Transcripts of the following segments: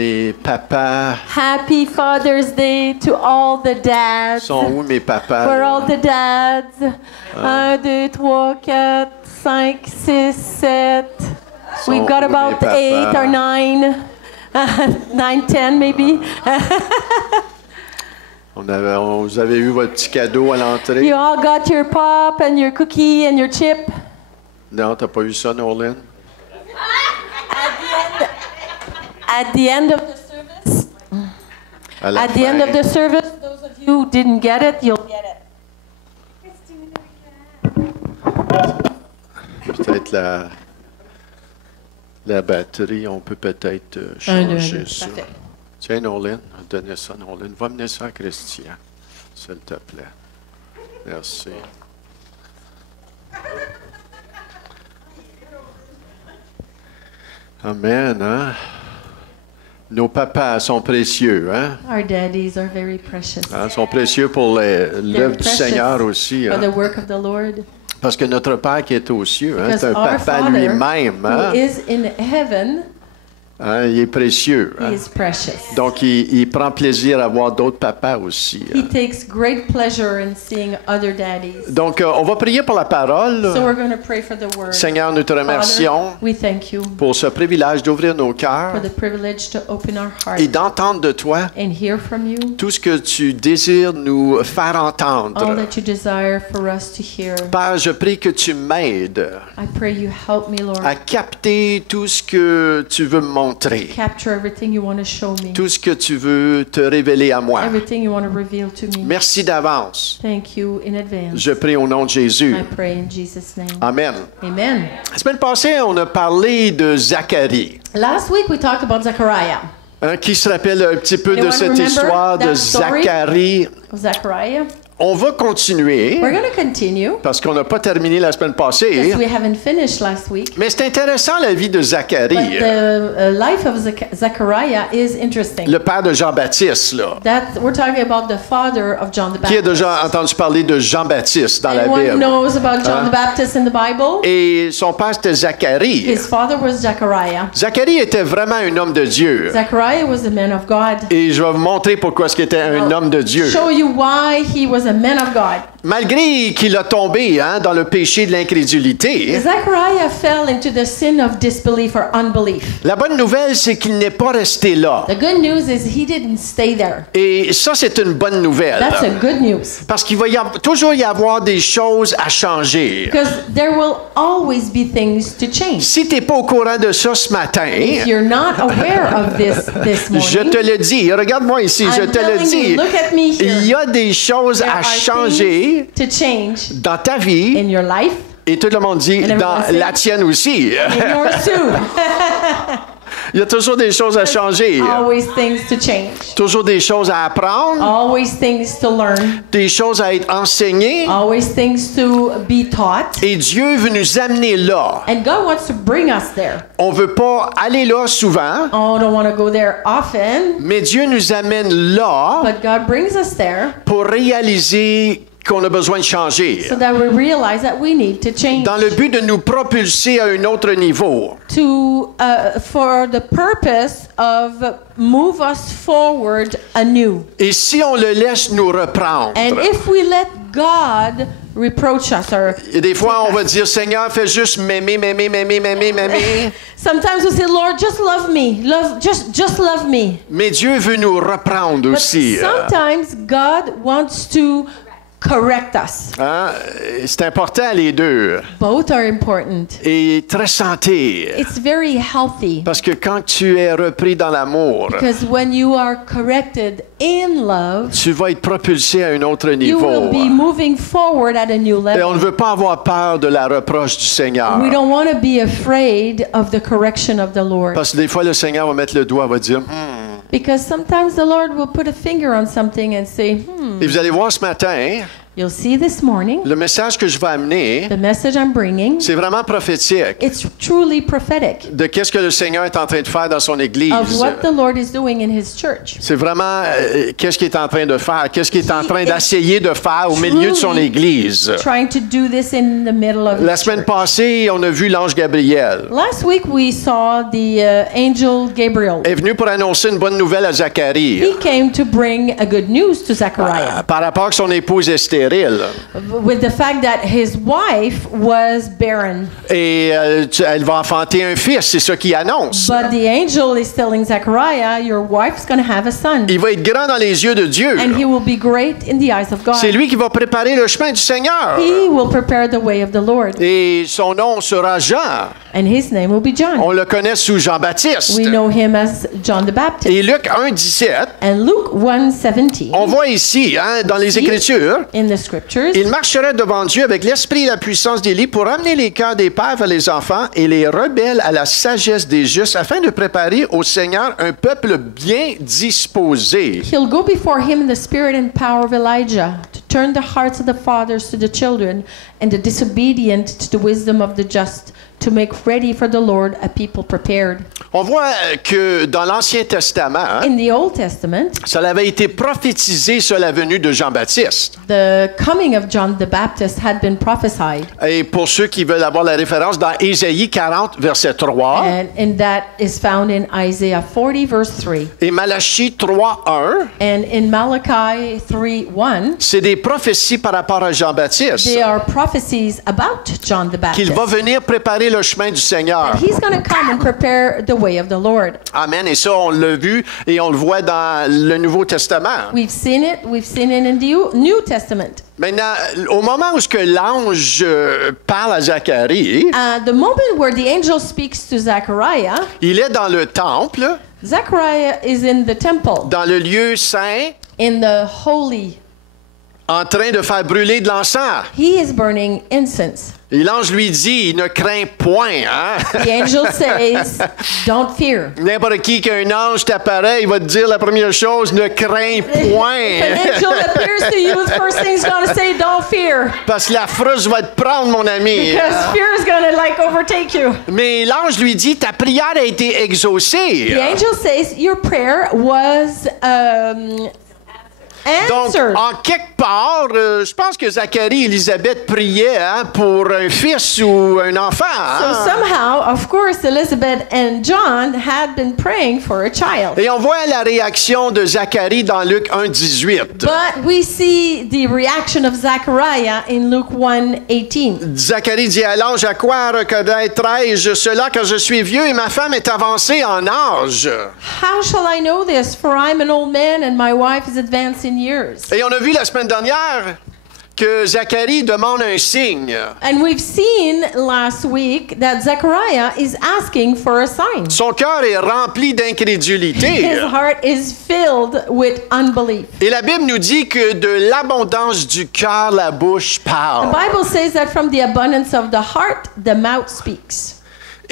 mes papas. Happy Father's Day to all the dads. Sont où mes papas? For là? all the dads. 1, 2, 3, 4, 5, 6, 7. We've got about 8 or 9. 9, 10 maybe. Vous avez eu votre petit cadeau à l'entrée? You all got your pop and your cookie and your chip. Non, t'as pas eu ça, Nolan? At the end of the service. At the end of the service, those of you who didn't get it, you'll get it. Peut-être la batterie, on peut peut-être changer ça. Parfait. Tiens, Nolan, donnez ça, Nolan. Va mener ça à Christian, s'il te plaît. Merci. Amen, hein? Nos papas sont précieux, hein? Our daddies are very precious. Hein? Sont précieux pour l'œuvre du Seigneur aussi. For Hein? the work of the Lord. Parce que notre Père qui est aux cieux, hein, Because c'est un our papa Father, lui-même. Hein? who is in heaven, Hein? Il est précieux. he Hein? is precious. Donc, il prend plaisir à voir d'autres papas aussi. He Hein? takes great pleasure in seeing other daddies. Donc, on va prier pour la parole. So we're going to pray for the word. Seigneur, nous te remercions Father, we thank you pour ce privilège d'ouvrir nos for cœurs the privilege to open our hearts et d'entendre de toi and hear from you tout ce que tu désires nous faire all entendre. that you desire for us to hear. Père, je prie que tu m'aides I pray you help me, Lord. à capter tout ce que tu veux me montrer, Capture everything you want to show me, tout ce que tu veux te révéler à moi. everything you want to reveal to me. Merci d'avance. Thank you in advance. Je prie au nom de Jésus. I pray in Jesus' name. Amen. Amen. La semaine passée, on a parlé de Zacharie. Last week we talked about Zechariah. Hein, qui se rappelle un petit peu de Anyone cette remember histoire de that story? Zacharie? Zechariah. On va continuer, We're going to continue parce qu'on n'a pas terminé la semaine passée. because we haven't finished last week. Mais c'est intéressant la vie de But Zacharie, the life of Zechariah is interesting. le père de Jean-Baptiste, là. We're talking about the father of John the Qui a Baptist. déjà entendu parler de Jean-Baptiste dans la Anyone Bible? knows about John Hein? the Baptist in the Bible? Et son père, c'était Zacharie. His father was Zechariah. Zacharie était vraiment un homme de Dieu. Zechariah was a man of God. Et je vais vous montrer pourquoi il était un homme de Dieu. Show you why he was a man of God. Malgré qu'il a tombé dans le péché de l'incrédulité, Zechariah fell into the sin of disbelief or unbelief. la bonne nouvelle, c'est qu'il n'est pas resté là. The good news is he didn't stay there. Et ça, c'est une bonne nouvelle. That's a good news. Parce qu'il va toujours y avoir des choses à changer. Because there will always be things to change. Si tu n'es pas au courant de ça ce matin, If you're not aware of this je morning, te le dis. Regarde-moi ici, je I'm te le telling dis. you, look at me Il y here. a des choses There à are changer things to change dans ta vie. in your life, Et tout le monde dit And everyone dans say- la tienne aussi. in yours too. Il y a toujours des choses à changer. Always things to change. Toujours des choses à apprendre. Always things to learn. Des choses à être enseignées. Always things to be taught. Et Dieu veut nous amener là. And God wants to bring us there. On veut pas aller là souvent, Oh, I don't want to go there often, mais Dieu nous amène là but God brings us there pour réaliser qu'on a besoin de changer. so that we realize that we need to change. Dans le but de nous propulser à un autre niveau. For the purpose of move us forward anew. Et si on le laisse nous reprendre, And if we let God reproach us or et des fois on va dire, Seigneur, fais juste m'aimer. sometimes we say, Lord, just love me. Just love me. Mais Dieu veut nous reprendre But aussi. sometimes God wants to correct us. Hein? C'est important les deux. Both are important. Et très santé. It's very healthy Parce que quand tu es repris dans l'amour, because when you are corrected in love, tu vas être propulsé à un autre you niveau. will be moving forward at a new Et on ne level. veut pas avoir peur de la reproche du Seigneur. We don't want to be afraid of the correction of the Lord. Parce que des fois, le Seigneur va mettre le doigt, va dire, Because sometimes the Lord will put a finger on something and say, Et vous allez voir ce matin, You'll see this morning, le message que je vais amener, the message I'm bringing, c'est vraiment prophétique it's truly prophetic de qu'est-ce que le Seigneur est en train de faire dans son of Église. what the Lord is doing in His church. C'est vraiment qu'est-ce qu'il est en train de faire, qu'est-ce qu'il est en train d'essayer de faire au milieu de son Église. Trying to do this in the middle of La His semaine church. passée, on a vu l'ange Gabriel. Last week we saw the angel Gabriel. Il est venu pour annoncer une bonne nouvelle à Zacharie. He came to bring a good news to Zechariah Par rapport à son épouse est stérile. with the fact that his wife was barren. Et elle va enfanter un fils, c'est ça qu'il annonce. But the angel is telling Zechariah, your wife's going to have a son, Il va être grand dans les yeux de Dieu. and he will be great in the eyes of God. C'est lui qui va préparer le chemin du Seigneur. He will prepare the way of the Lord, Et son nom sera Jean. and his name will be John. On le connaît sous Jean-Baptiste. We know him as John the Baptist. Et Luc 1,17, And Luke 1:17, on voit ici, dans les Écritures, in the scriptures, il marcherait devant Dieu avec l'esprit et la puissance d'Élie pour amener les cœurs des pères vers les enfants et les rebelles à la sagesse des justes, afin de préparer au Seigneur un peuple bien disposé. he'll go before him in the spirit and power of Elijah to turn the hearts of the fathers to the children and the disobedient to the wisdom of the just, to make ready for the Lord a people prepared. On voit que dans l'Ancien Testament, In the Old Testament, ça avait été prophétisé sur la venue de Jean-Baptiste. the coming of John the Baptist had been prophesied, Et pour ceux qui veulent avoir la référence, dans Ésaïe 40, verset 3, and that is found in Isaiah 40 verse 3. et Malachie 3, 1, And in Malachi 3:1, c'est des prophéties par rapport à Jean-Baptiste, they are prophecies about John the qu'il Baptist. va venir préparer le chemin du Seigneur. He's going to come and prepare the way of the Lord. Amen. Et ça, on l'a vu et on le voit dans le Nouveau Testament. We've seen it in the New Testament. Maintenant, au moment où ce que l'ange parle à Zacharie, The moment where the angel speaks to Zechariah, il est dans le temple, Zechariah is in the temple, dans le lieu saint, in the holy. en train de faire brûler de l'encens. He is burning incense. Et l'ange lui dit, ne crains point. Hein? The angel says, don't fear. N'importe qui qu'un ange t'apparaît, il va te dire la première chose, ne crains If an point. angel appears to you, the first thing he's going to say, don't fear. Parce que la frousse va te prendre, mon ami. Because fear is going to overtake you. Mais l'ange lui dit, ta prière a été exaucée. The angel says, your prayer was Donc, answered. en quelque part, je pense que Zacharie et Élisabeth priaient pour un fils ou un enfant. So somehow, of course, Elizabeth and John had been praying for a child. Et on voit la réaction de Zacharie dans Luc 1,18. But we see the reaction of Zechariah in Luke 1:18. Zacharie dit à l'ange, à quoi reconnaîtrai-je cela quand je suis vieux et ma femme est avancée en âge? How shall I know this? For I'm an old man and my wife is advanced in years. Et on a vu la semaine dernière que Zacharie demande un signe. And we've seen last week that Zechariah is asking for a sign. Son cœur est rempli d'incrédulité. His heart is filled with unbelief. Et la Bible nous dit que de l'abondance du cœur, la bouche The parle. Bible says that from the abundance of the heart, the mouth speaks.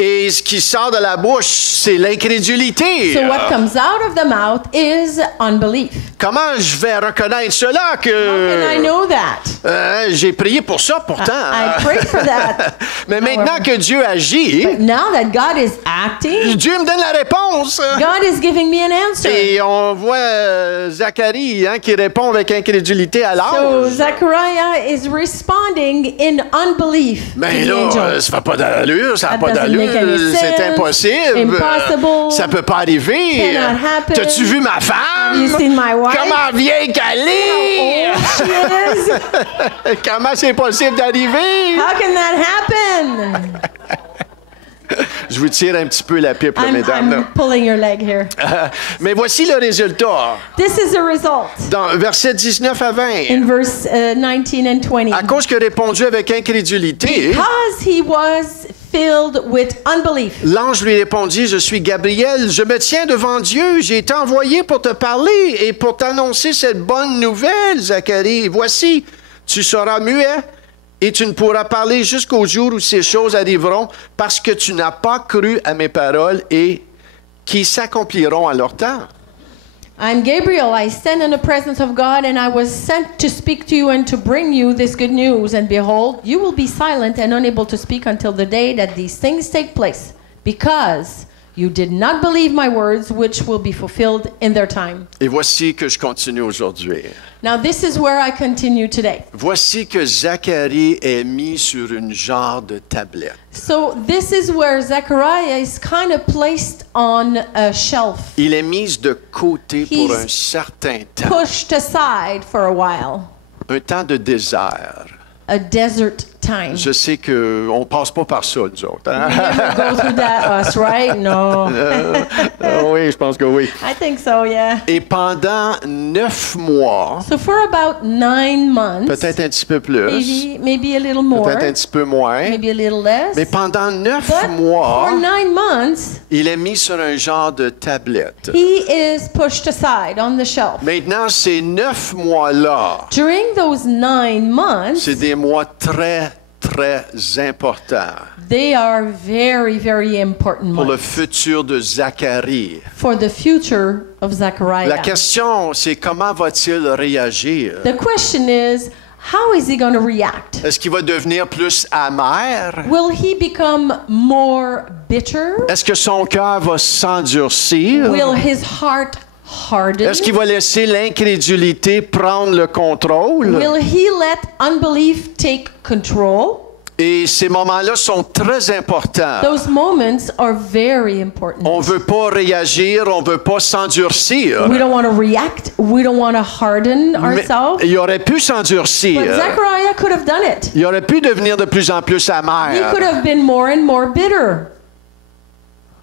Et ce qui sort de la bouche, c'est l'incrédulité. So what comes out of the mouth is unbelief. Comment je vais reconnaître cela How can I que know that? j'ai prié pour ça pourtant? I prayed for that. Mais maintenant que Dieu agit, Now that God is acting, Dieu me donne la réponse. God is giving me an answer. Et on voit Zacharie qui répond avec incrédulité à So l'ange. Zechariah is responding in unbelief to Mais the là, angel. ça fait pas d'allure, ça n'a That pas doesn't d'allure, make any c'est sense. impossible. Impossible. Ça peut pas arriver. Cannot happen. T'as-tu vu ma femme? You seen my wife? Comment vieille qu'elle est? How old she is? Comment c'est possible d'arriver? How can that happen? Je vous tire un petit peu la pipe, là, mesdames. I'm pulling your leg here. Mais voici le résultat. This is the result Dans versets 19 à 20. in verse 19 and 20. À cause qu'il a répondu avec incrédulité, Because he was filled with unbelief. l'ange lui répondit, je suis Gabriel, je me tiens devant Dieu, j'ai été envoyé pour te parler et pour t'annoncer cette bonne nouvelle, Zacharie. Voici, tu seras muet et tu ne pourras parler jusqu'au jour où ces choses arriveront parce que tu n'as pas cru à mes paroles et qui s'accompliront à leur temps. I'm Gabriel. I stand in the presence of God, and I was sent to speak to you and to bring you this good news. And behold, you will be silent and unable to speak until the day that these things take place, because you did not believe my words, which will be fulfilled in their time. Et voici que je continue aujourd'hui. Now this is where I continue today. Voici que Zacharie est mis sur une genre de tablette. So this is where Zechariah is kind of placed on a shelf. Il est mis de côté pour He's un certain temps. Pushed aside for a while. Un temps de désert. A desert time. Je sais qu'on ne passe pas par ça, nous autres. Hein? We never go through that, us, right? No. Oui, je pense que oui. I think so, yeah. Et pendant 9 mois, So for about 9 months, peut-être un petit peu plus, maybe a little more, peut-être un petit peu moins, maybe a little less. mais pendant 9 But mois, for 9 months, il est mis sur un genre de tablette. he is pushed aside on the shelf. Maintenant, ces 9 mois-là, During those 9 months, c'est des mois très, très importants they are very, very important pour le months futur de Zacharie. for the future of Zechariah. La question, c'est comment va-t-il réagir? The question is, how is he going to react? Est-ce qu'il va devenir plus amer? Will he become more bitter? Est-ce que son cœur va s'endurcir? Will his heart harden? Est-ce qu'il va laisser l'incrédulité prendre le contrôle? Will he let unbelief take control? Et ces moments-là sont très importants. Those moments are very important. On ne veut pas réagir, on ne veut pas s'endurcir. We don't want to react. We don't want to harden Mais ourselves. il aurait pu s'endurcir. But Zechariah could have done it. Il aurait pu devenir de plus en plus He amer. could have been more and more bitter.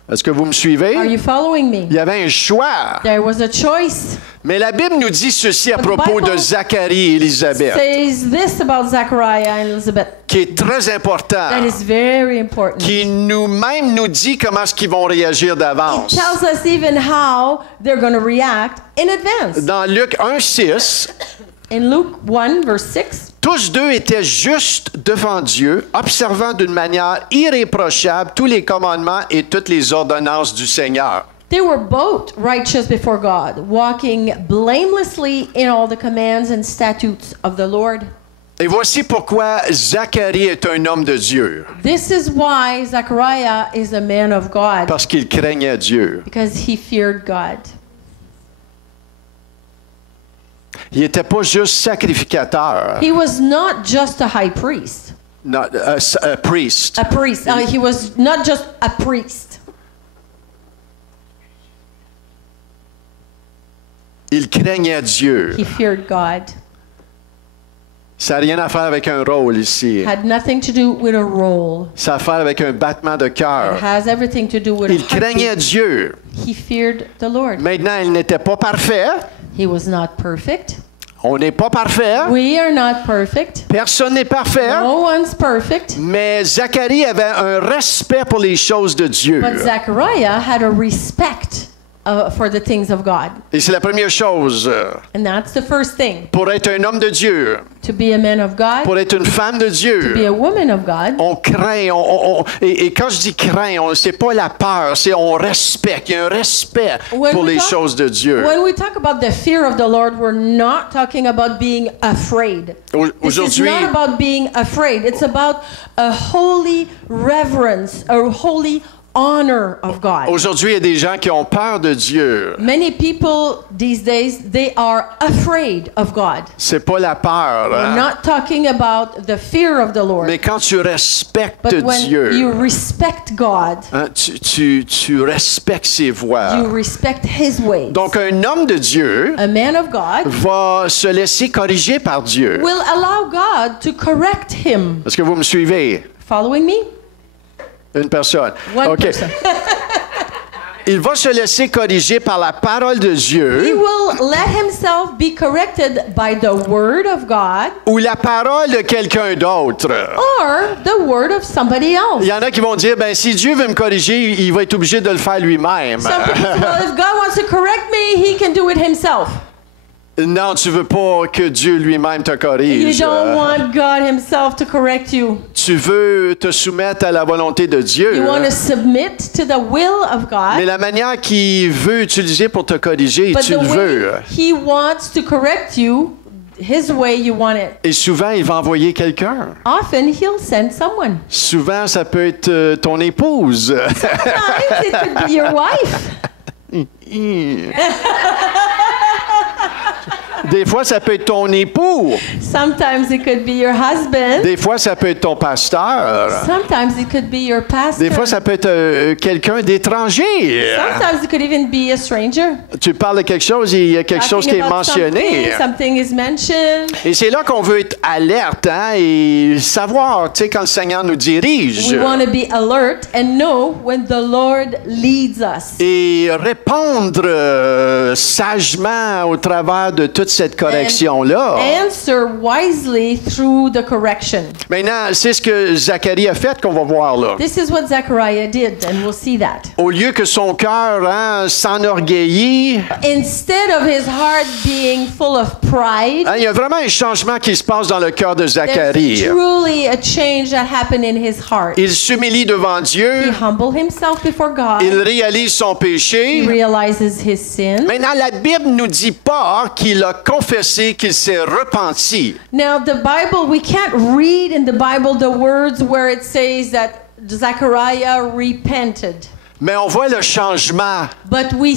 Est-ce que vous me suivez? Are you following me? Il y avait un choix. There was a choice. Mais la Bible nous dit ceci à But the propos de Bible Zacharie et Élisabeth, Says this about Zechariah and Elizabeth. qui est très important, That is very important. qui nous-mêmes nous dit comment est-ce qu'ils vont réagir It d'avance. tells us even how they're going to react in advance. Dans Luc 1,6, In Luke 1, verse 6, tous deux étaient justes devant Dieu, observant d'une manière irréprochable tous les commandements et toutes les ordonnances du Seigneur. they were both righteous before God, walking blamelessly in all the commands and statutes of the Lord. Et voici pourquoi Zacharie est un homme de Dieu, This is why Zechariah is a man of God, parce qu'il craignait Dieu. because he feared God. Il n'était pas juste sacrificateur, He was not just a high priest. not a priest. A priest. He was not just a priest. Il craignait Dieu. He feared God. Ça n'a rien à faire avec un rôle ici. Had nothing to do with a role. Ça a à faire avec un battement de It cœur. has everything to do with Il a craignait heartbeat. Dieu. He feared the Lord. Maintenant, il n'était pas parfait. He was not perfect. On n'est pas parfait. We are not perfect. Personne n'est parfait. No one's perfect. Mais Zacharie avait un respect pour les choses de Dieu. But Zechariah had a respect for the things of God. Et c'est la première chose. And that's the first thing. Pour être un homme de Dieu, To be a man of God, pour être une femme de to be Dieu, a woman of God. on craint. Et quand je dis craint, c'est pas la peur, c'est on respecte. Il y a un respect pour les choses de Dieu. When we talk about the fear of the Lord, we're not talking about being afraid. This is Aujourd'hui, not about being afraid. It's about a holy reverence, a holy honor of God. Aujourd'hui, il y a des gens qui ont peur de Dieu. Many people these days, they are afraid of God. C'est pas la peur. We're Hein? not talking about the fear of the Lord. Mais quand tu respectes But when Dieu, you respect God, hein, tu respectes ses voies. you respect His ways. Donc, un homme de Dieu A man of God va se laisser corriger par Dieu. will allow God to correct him. Est-ce que vous me suivez? Following me? Une personne. One OK. person. Il va se laisser corriger par la parole de He Dieu will let himself be corrected by the word of God ou la parole de quelqu'un d'autre. or the word of somebody else. Il y en a qui vont dire, ben si Dieu veut me corriger, il va être obligé de le faire lui-même. Some people say, well, if God wants to correct me, he can do it himself. Non, tu veux pas que Dieu lui-même te You corrige. don't want God himself to correct you. Tu tu veux te soumettre à la volonté de Dieu. You want to submit to the will of God. Mais la manière qu'il veut utiliser pour te corriger, But tu the le way veux. He wants to correct you, His way you want it. Et souvent, il va envoyer quelqu'un. Often He'll send someone. Souvent, ça peut être ton épouse. Sometimes it could be your wife. Des fois, ça peut être ton époux. Sometimes it could be your husband. Des fois, ça peut être ton pasteur. Sometimes it could be your pastor. Des fois, ça peut être quelqu'un d'étranger. Sometimes it could even be a stranger. Tu parles de quelque chose et il y a quelque chose qui Talking est about mentionné. something is mentioned. Et c'est là qu'on veut être alerte et savoir, tu sais, quand le Seigneur nous dirige. We want to be alert and know when the Lord leads us. Et répondre sagement au travers de toute cette correction-là. Answer wisely through the correction. Maintenant, c'est ce que Zacharie a fait qu'on va voir là. This is what Zechariah did, and we'll see that. Au lieu que son cœur s'enorgueillit, Instead of his heart being full of pride, il y a vraiment un changement qui se passe dans le cœur de there's Zacharie. truly a change that happened in his heart. Il s'humilie devant He Dieu, humbled himself before God. il réalise son He péché. realizes his sin. Maintenant, la Bible ne nous dit pas qu'il a confessé, qu'il s'est repenti. Now, the Bible, we can't read in the Bible the words where it says that Zechariah repented. Mais on voit le changement. But we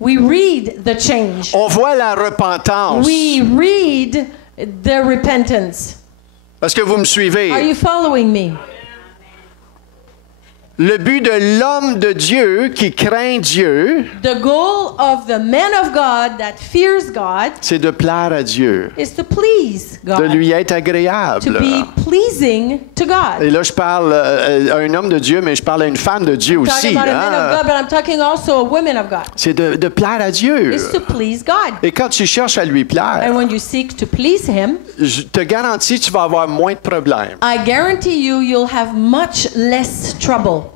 read the change. On voit la repentance. We read the repentance. Est-ce que vous me Are suivez? you following me? Le but de l'homme de Dieu qui craint Dieu, The goal of the man of God that fears God c'est de plaire à Dieu, is to please de God, lui être to agréable. be pleasing to God. Et là, je parle à un homme de Dieu, mais je parle à une femme de Dieu Talking aussi. about a man of hein. God, but I'm talking also a woman of God. C'est de plaire à Dieu. Is to please God. Et quand tu cherches à lui And plaire, when you seek to please Him, je te garantis, tu vas avoir moins de problèmes. I guarantee you, you'll have much less trouble.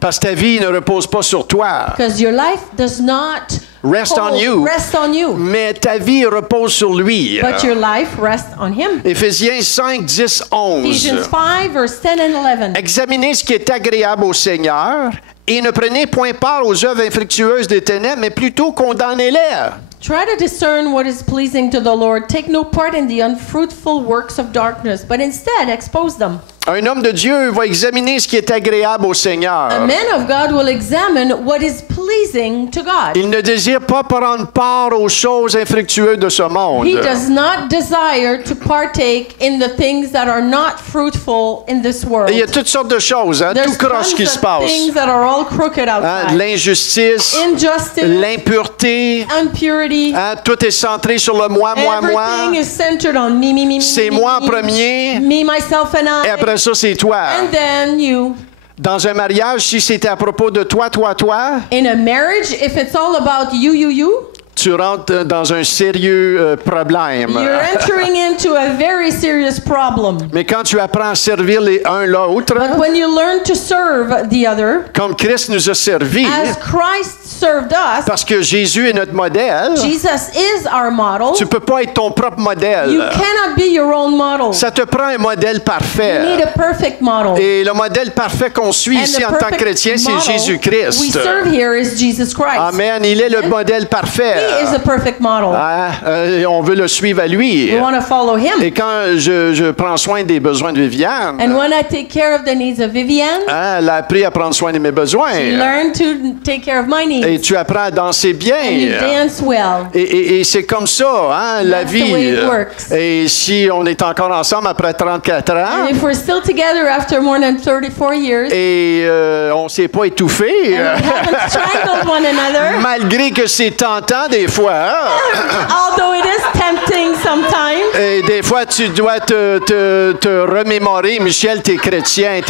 Parce que ta vie ne repose pas sur toi, Because your life does not Rest on you. rest on you, mais ta vie repose sur lui. but your life rests on Him. Éphésiens 5, 10, 11. Ephesians 5, verse 10 and 11. Examinez ce qui est agréable au Seigneur et ne prenez point part aux œuvres infructueuses des ténèbres, mais plutôt condamnez-les. Try to discern what is pleasing to the Lord. Take no part in the unfruitful works of darkness, but instead expose them. Un homme de Dieu va examiner ce qui est agréable au A Seigneur. man of God will examine what is pleasing to God. Il ne désire pas prendre part aux choses infructueuses de ce monde. He does not desire to partake in the things that are not fruitful in this world. Et il y a toutes sortes de choses, hein, There's tout croche tons qui se of passe. things that are all crooked Hein, outside. l'injustice, Injustice, l'impureté, impurity, hein, tout est centré sur le moi, moi, moi. everything is centered on me, me, me, me, C'est me, moi en me, premier, me, myself, and et I. après ça, c'est toi. And then you. Dans un mariage, si c'était à propos de toi, toi, toi, In a marriage, if it's all about you, you, you, tu rentres dans un sérieux problème. you're entering into a very serious problem. Mais quand tu apprends à servir les uns l'autre, But when you learn to serve the other, comme Christ nous a servi, as Christ served us, parce que Jésus est notre modèle, Jesus is our model. tu peux pas être ton propre You modèle. cannot be your own model. Ça te prend un modèle You parfait. need a perfect model. Et le modèle parfait qu'on suit And ici the en tant que perfect chrétien, c'est model we Jésus-Christ. serve here is Jesus Christ. Amen. Il est le modèle parfait. He is a perfect model. Hein? On veut le suivre à lui. We want to follow him. Et quand je prends soin des besoins de Viviane, And when I take care of the needs of Vivian, hein, elle a appris à prendre soin de mes besoins. learn to take care of my needs. Et tu apprends à danser And you bien. dance well. Et c'est comme ça, hein, la That's the vie. way it works. Et si on est encore ensemble après 34 ans, And if we're still together after more than 34 years, et on ne s'est pas étouffé, and we haven't strangled one another, malgré que c'est tentant des fois, hein, although it is tempting sometimes, et des fois tu dois te remémorer, Michel, t'es chrétien,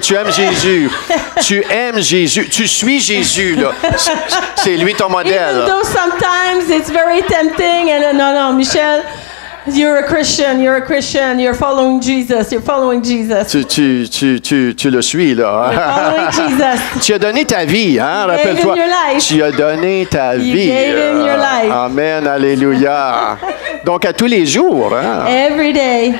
tu aimes Jésus, tu suis Jésus, là. C'est lui ton modèle. even though sometimes it's very tempting, and no, Michel, You're a Christian, you're following Jesus, you're following Jesus. Tu le suis, là. You're following Jesus. Tu as donné ta vie, hein? You gave Rappelle-toi. him your life. Tu as donné ta vie. gave him your life. Amen, alléluia. Donc, à tous les jours, hein? Every day,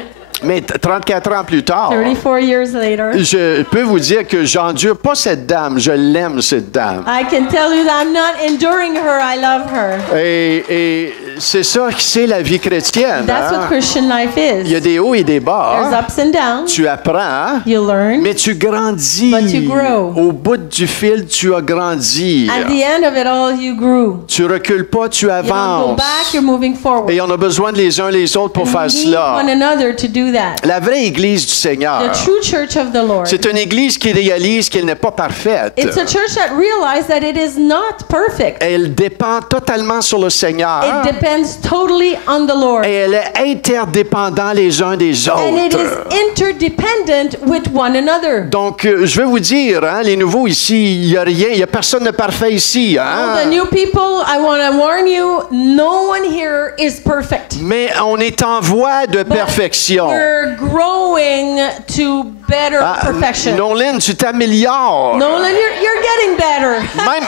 Mais 34 ans plus tard, 34 years later, je peux vous dire que j'endure pas cette dame, je l'aime, cette dame. I can tell you that I'm not enduring her, I love her. Et c'est ça que c'est la vie chrétienne. That's hein? what Christian life Il y a is. des hauts et des There's bas. ups and downs. Tu apprends, You learn. mais tu grandis. But you grow. Au bout du fil, tu as grandi. At the end of it all, you grew. Tu recules pas, tu You don't go avances. back, you're moving forward. Et on a besoin de les uns les autres pour And faire we need cela. one another to do that. La vraie Église du The Seigneur, true church of the Lord. c'est une Église qui réalise qu'elle n'est pas parfaite. It's a church that realizes that it is not perfect. Elle dépend totalement sur le Seigneur. It depends totally on the Lord. Et elle est interdépendante les uns des And it autres. is interdependent with one another. Donc, je vais vous dire, hein, les nouveaux ici, il n'y a rien, il n'y a personne de parfait ici. All the Hein? new people, I want to warn you, no one here is perfect. Mais on est en voie de But perfection. we're growing to better perfection. Nolan, tu t'améliores. Nolan, you're getting better.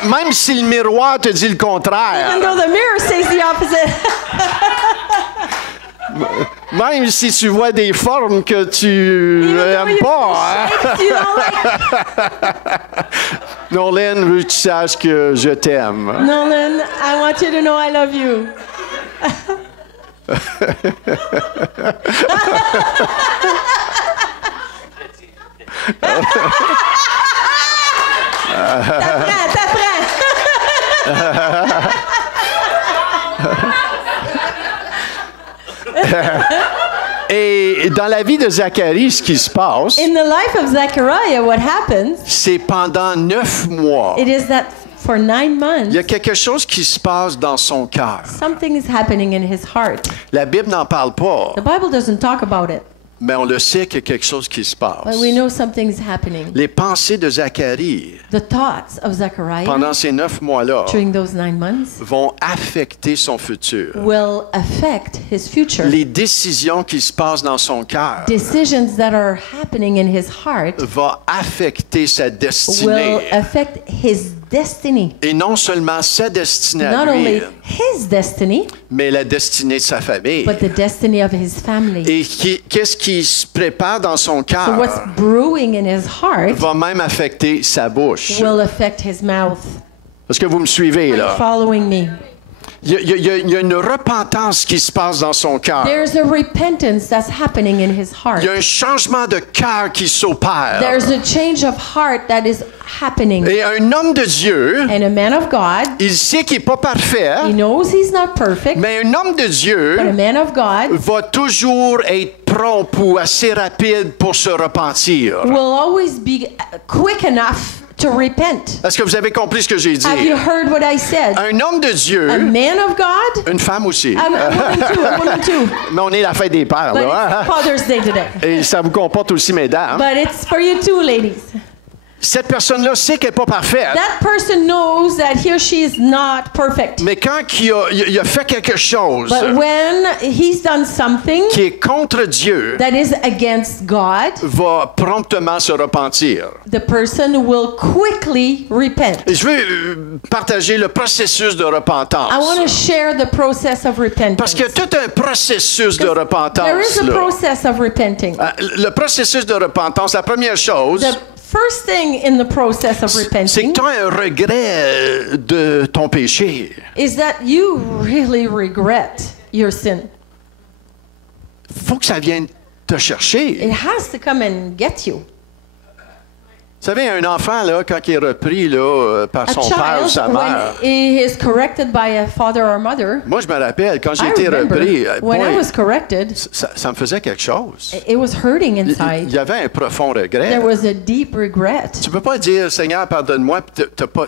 Même si le miroir te dit le Even contraire. though the mirror says the opposite. Même si tu vois des formes que tu Even though n'aimes you pas. see Hein? shapes you don't like. Nolan, veux que tu saches que je t'aime. Nolan, I want you to know I love you. T'apprends. Et dans la vie de Zacharie, ce qui se passe, In the life of Zechariah, what happens, c'est pendant 9 mois. it is that for 9 months, Il y a quelque chose qui se passe dans son cœur. something is happening in his heart. La Bible n'en parle pas, The Bible doesn't talk about it, mais on le sait qu'il y a quelque chose qui se passe. but we know something's happening. Les pensées de Zacharie, The thoughts of Zechariah pendant ces 9 mois-là, during those 9 months vont affecter son futur. will affect his future. Les décisions qui se passent dans son cœur Decisions that are happening in his heart vont affecter sa will destinée. affect his destiny. Et non seulement sa destinée à Not lui, only his destiny, mais la destinée de sa famille. but the destiny of his family. Et qu'est-ce qui se prépare dans son So cœur what's brewing in his heart va même affecter sa bouche. will affect his mouth. Est-ce que vous me suivez, Are you là? following me? Il y a une repentance qui se passe dans son cœur. There's a repentance that's happening in his heart. Il y a un changement de cœur qui s'opère. There's a change of heart that is happening. Et un homme de Dieu, And a man of God, il sait qu'il n'est pas parfait, he knows he's not perfect, mais un homme de Dieu but a man of God va toujours être prompt ou assez rapide pour se repentir. will always be quick enough to repent. Est-ce que vous avez compris ce que j'ai dit? Have you heard what I said? Un homme de Dieu, A man of God, une femme aussi. a woman too. Mais on est la fête des pères, But là. it's Father's Day today. Hein? Et ça vous comporte aussi, mesdames. But it's for you too, ladies. Cette personne-là sait qu'elle n'est pas parfaite. That person knows that he or she is not perfect. Mais quand il a fait quelque chose But when he's done something qui est contre Dieu, that is against God, va promptement se repentir. the person will quickly repent. Et je veux partager le processus de repentance. I want to share the process of repentance. Parce qu'il y a tout un processus de There is repentance. a Là. process of repenting. Le processus de repentance, la première chose, The first thing in the process of c'est que repenting tu as un regret de ton péché. is that you really regret your sin. Faut que ça vienne te chercher. It has to come and get you. Vous savez, un enfant, là, quand il est repris là, par A son père ou child, sa mère, when he is corrected by a father or mother, moi, je me rappelle, quand j'ai I été remember repris, when I boy, was corrected, ça me faisait quelque chose. it was hurting Il inside. y avait un profond regret. There was a deep regret. Tu peux pas dire, Seigneur, pardonne-moi, puis t'as pas...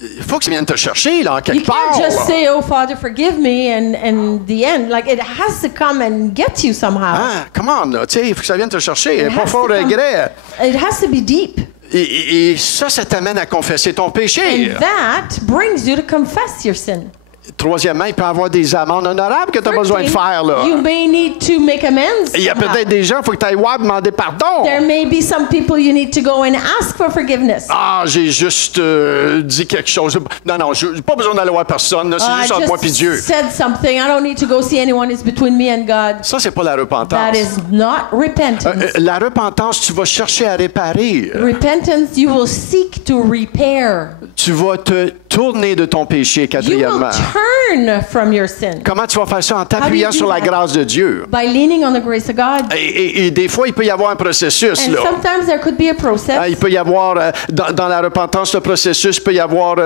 Il faut que ça vienne te chercher, là, en You quelque can't part. just là. say, "Oh, Father, forgive me," and the end. Like it has to come and get you somehow. Ah, come on, là, tu sais, il faut que ça vienne te chercher. Un It has profond to come. regret. It has to be deep, Et ça t'amène à confesser ton péché. and that brings you to confess your sin. Troisièmement, il peut y avoir des amendes honorables que tu as besoin de faire. Là. You may need to make amends. Il y a somehow. peut-être des gens, il faut que tu ailles voir demander pardon. There may be some people you need to go and ask for forgiveness. Ah, j'ai juste dit quelque chose. Non, je n'ai pas besoin d'aller voir personne. là. C'est juste entre moi et Dieu. Said something. I don't need to go see anyone. It's between me and God. Ça, c'est pas la repentance. That is not repentance. La repentance, tu vas chercher à réparer. Repentance, you will seek to repair. Tu vas te tourner de ton péché, You will quatrièmement. turn from your sin Comment tu vas faire ça? En t'appuyant How do you sur do la that? grâce de Dieu. by leaning on the grace of God. Et des fois, il peut y avoir un processus. And Là. sometimes there could be a process. Il peut y avoir, dans la repentance, le processus, il peut y avoir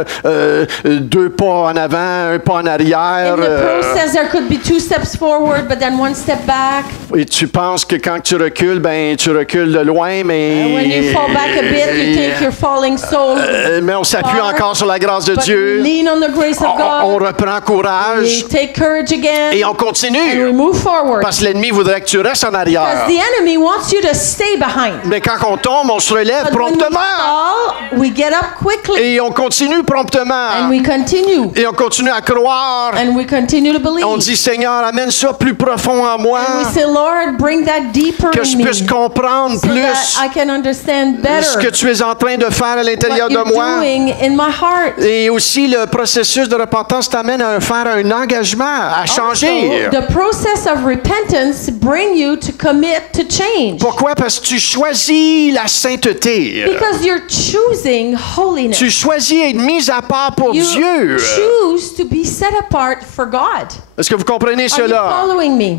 2 pas en avant, 1 pas en arrière. In the process, there could be 2 steps forward, but then 1 step back. Et tu penses que quand tu recules, ben tu recules de loin, mais... And when you fall back a bit, you think you're falling so mais on s'appuie far, encore sur la grâce de but Dieu. lean on the grace of On God. reprend courage We take courage again, et on and we continue. move forward. Parce que l'ennemi voudrait que tu restes en Because arrière. the enemy wants you to stay behind. Mais quand on tombe, on se relève But when we promptement. fall, we get up quickly, Et on continue promptement. and we continue, Et on continue à croire. and we continue to believe. On dit, Seigneur, amène ça plus profond en moi. And we say, Lord, bring that deeper Que in je me, puisse comprendre so that plus I can understand ce que better tu es en train de faire à l'intérieur what de you're moi. doing in my heart. Et aussi, le processus de repentance t'amène à faire un engagement, à changer. Also, the process of repentance bring you to commit to change. Pourquoi? Parce que tu choisis la sainteté. Because you're choosing holiness. Tu choisis être mis à part pour You Dieu. choose to be set apart for God. Est-ce que vous comprenez Are you cela? following me?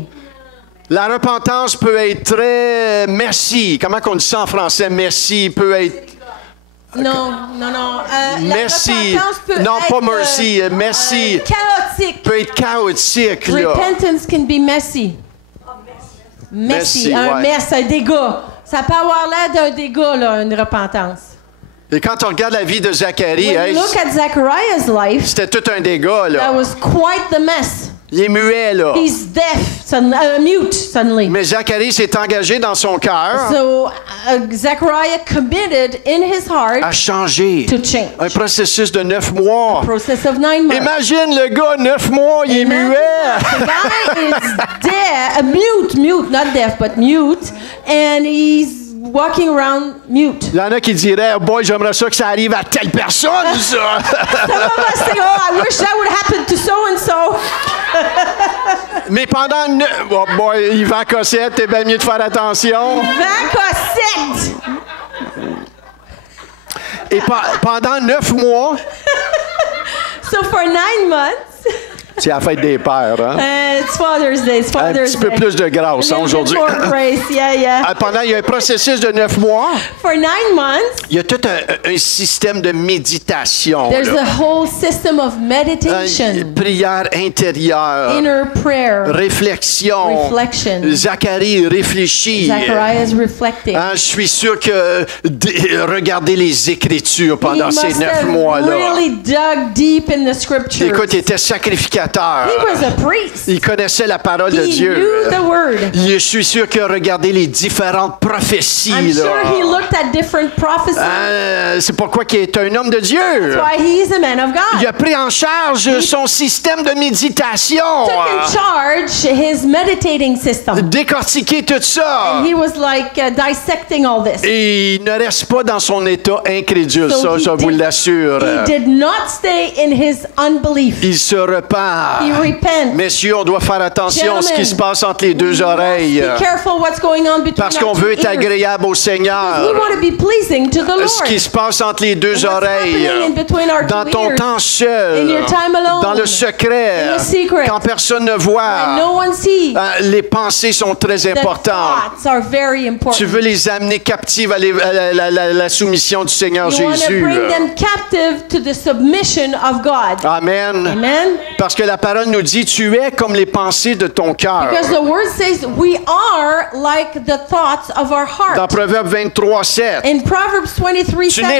La repentance peut être très merci. Comment on dit ça en français? Merci peut être Non. merci. La repentance peut Non, être, pas merci. Merci chaotique. peut être chaotique. Là. Repentance can be messy. Messy, Messy, un ouais. mess, un dégât. Ça peut avoir l'air d'un dégât, là, une repentance. Et quand on regarde la vie de Zacharie, When hey, you look at Zachariah's life, c'était tout un dégât. that Là. was quite the mess. Il est muet, là. He's deaf, mute suddenly. Mais Zacharie s'est engagé dans son cœur So Zechariah committed in his heart à changer. to change. Un processus de 9 mois. Process of 9 months. Imagine le gars, 9 mois, il est Imagine muet. that. The guy is deaf, mute, not deaf, but mute, and he's walking around mute. Il y en a qui diraient, oh boy, j'aimerais ça que ça arrive à telle personne, ça. Some of us think, oh, I wish that would happen to so and so. Mais pendant... Oh boy, Yvan Cossette, t'es bien mieux de faire attention. Vacossette. Et pendant 9 mois, So for 9 months, c'est la fête des pères, hein? it's Father's Day. It's Un Father's petit peu Day. plus de grâce A hein, little bit aujourd'hui. more grace, yeah. Pendant, il y a un processus de 9 mois, For 9 months, il y a tout un système de méditation. there's là. a whole system of meditation, Prière intérieure, inner prayer, réflexion. reflection. Zacharie réfléchit. Zachariah is reflecting. Hein, je suis sûr que regardez les Écritures He pendant ces must 9 have mois-là. really dug deep in the scriptures. Écoute, il était sacrificateur. He was a priest. Il connaissait la parole de He Dieu. knew the word. Je suis sûr qu'il a regardé les différentes prophéties. I'm là. sure he looked at different prophecies. C'est pourquoi il est un homme de Dieu. That's why he's a man of God. Il a pris en charge son système de méditation. Took in charge his meditating system. Décortiquer tout ça. He was like dissecting all this. Et il ne reste pas dans son état incrédule, So ça, he je vous did- l'assure. He did not stay in his unbelief. Il se repent. He repents. Messieurs, on doit faire attention à ce qui se passe entre les deux oreilles. Be careful what's going on between Parce our qu'on two veut être ears. agréable au We Seigneur. want to be pleasing to the Lord. Ce qui se passe entre les deux What's oreilles. happening in between our Dans two ton ears? temps seul. In your time alone. Dans le secret. In the secret. Quand personne ne When voit. no one sees. Les pensées sont très The importantes. thoughts are very important. Tu veux les amener captives à la soumission du Seigneur You want to Jésus. bring them captive to the submission of God. Amen. Amen. Parce que la parole nous dit, tu es comme les pensées de ton cœur. Because the word says we are like the thoughts of our Dans heart. Proverbe 23:7. In Proverbs Tu n'es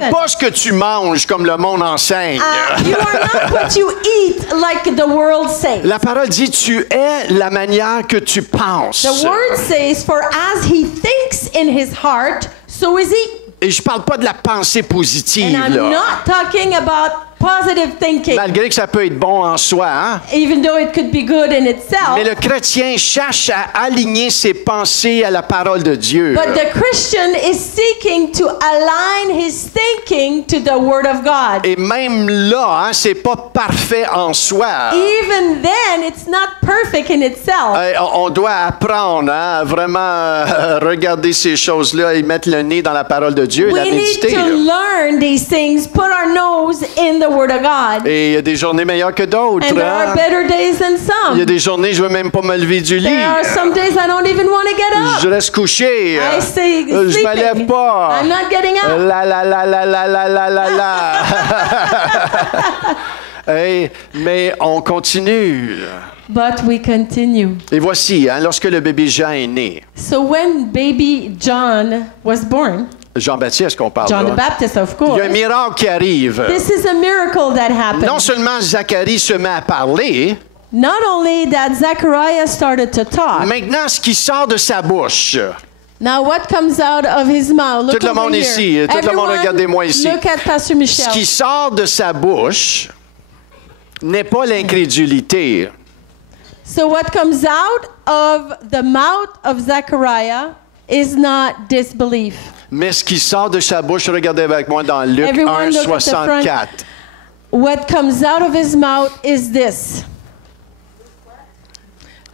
23:7. pas ce que tu manges comme le monde enseigne. You are not what you eat like the world says. La parole dit, tu es la manière que tu penses. The word says, for as he thinks in his heart, so is he. Et je parle pas de la pensée And positive, I'm là. not talking about positive thinking, Malgré que ça peut être bon en soi, hein? even though it could be good in itself. Mais le chrétien cherche à aligner ses pensées à la parole de Dieu. But the Christian is seeking to align his thinking to the Word of God. Et même là, hein, c'est pas parfait en soi. Even then, it's not perfect in itself. On doit apprendre hein, à vraiment regarder ces choses-là et mettre le nez dans la parole de Dieu et la We need méditer. to Là. learn these things, put our nose in the Word of God. Et il y a des journées meilleures que d'autres. And there are Hein? better days than Il y a some. des journées, je ne veux même pas me lever du lit. There are some days I don't even want to get Je up. reste couché. I stay Je me sleeping. lève pas. I'm not getting up. La la la la la la la la la. Hey, mais on continue. But we continue. Et voici, hein, lorsque le bébé Jean est né, So when baby John was born, Jean-Baptiste qu'on parle John the là, Baptist, of il y course, a un miracle qui arrive. this is a miracle that happened. Non seulement Zacharie se met à parler, Not only that Zechariah started to talk, maintenant ce qui sort de sa bouche, now what comes out of his mouth? Look Tout le over monde here. ici, tout le monde, Everyone, regardez-moi ici. Look at Pastor ce Michel. qui sort de sa bouche n'est pas l'incrédulité. So what comes out of the mouth of Zechariah is not disbelief. Mais ce qui sort de sa bouche, regardez avec moi dans Luc Everyone 1, look at the 64. What comes out of his mouth is this.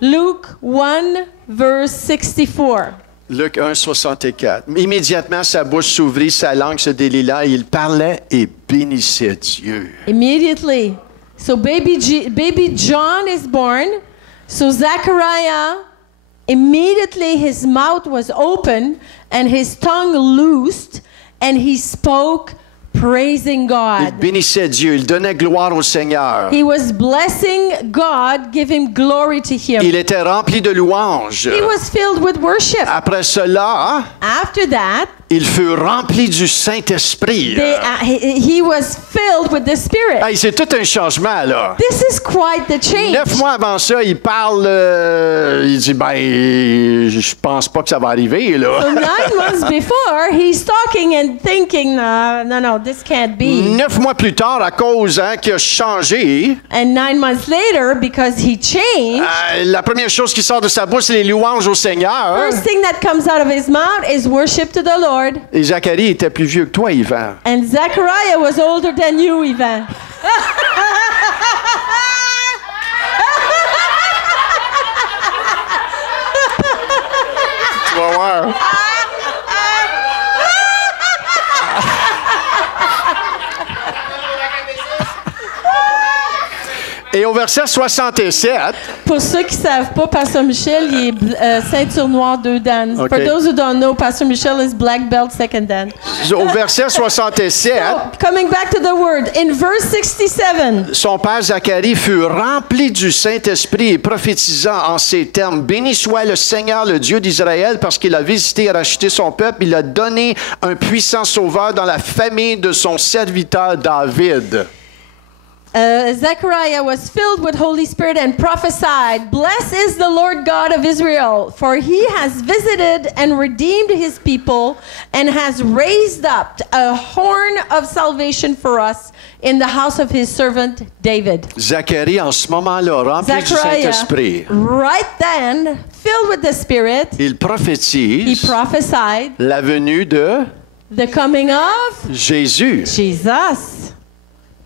Luke 1, verse 64. Luc 1, 64. Immédiatement, sa bouche s'ouvrit, sa langue se délila, et il parlait et bénissait Dieu. Immediately. So baby John is born. So Zechariah, immediately his mouth was open and his tongue loosed and he spoke praising Il God. bénissait Dieu, il donnait gloire au Seigneur. He was blessing God, giving glory to him. Il était rempli de louanges. He was filled with worship. Après cela, After that, il fut rempli du Saint-Esprit. he was filled with the Spirit. Hey, c'est tout un changement, là. This is quite the change. 9 mois avant ça, il parle, il dit, ben, je pense pas que ça va arriver, So là. 9 months before, he's talking and thinking, no, this can't be. 9 mois plus tard, à cause hein, qu'il a changé, And 9 months later, because he changed, la première chose qui sort de sa bouche, c'est les louanges au Seigneur. first thing that comes out of his mouth is worship to the Lord. Et Zacharie était plus vieux que toi, Yvan. And Zechariah was older than you, Ivan. Tu vas voir. Et au verset 67, Pour ceux qui savent pas, Pastor Michel, il est ceinture noire 2 dan. Okay. For those who don't know, Pastor Michel is black belt 2nd dan. au verset 67, Coming back to the word, in verse 67, son père Zacharie fut rempli du Saint-Esprit et prophétisant en ces termes. Béni soit le Seigneur, le Dieu d'Israël, parce qu'il a visité et racheté son peuple. Il a donné un puissant sauveur dans la famille de son serviteur David. Zechariah was filled with Holy Spirit and prophesied, Blessed is the Lord God of Israel, for he has visited and redeemed his people and has raised up a horn of salvation for us in the house of his servant David. Zacharie, en ce moment-là, rempli du Zechariah, Saint-Esprit, right then, filled with the Spirit, il he prophétise prophesied la venue de the coming of Jésus. Jesus.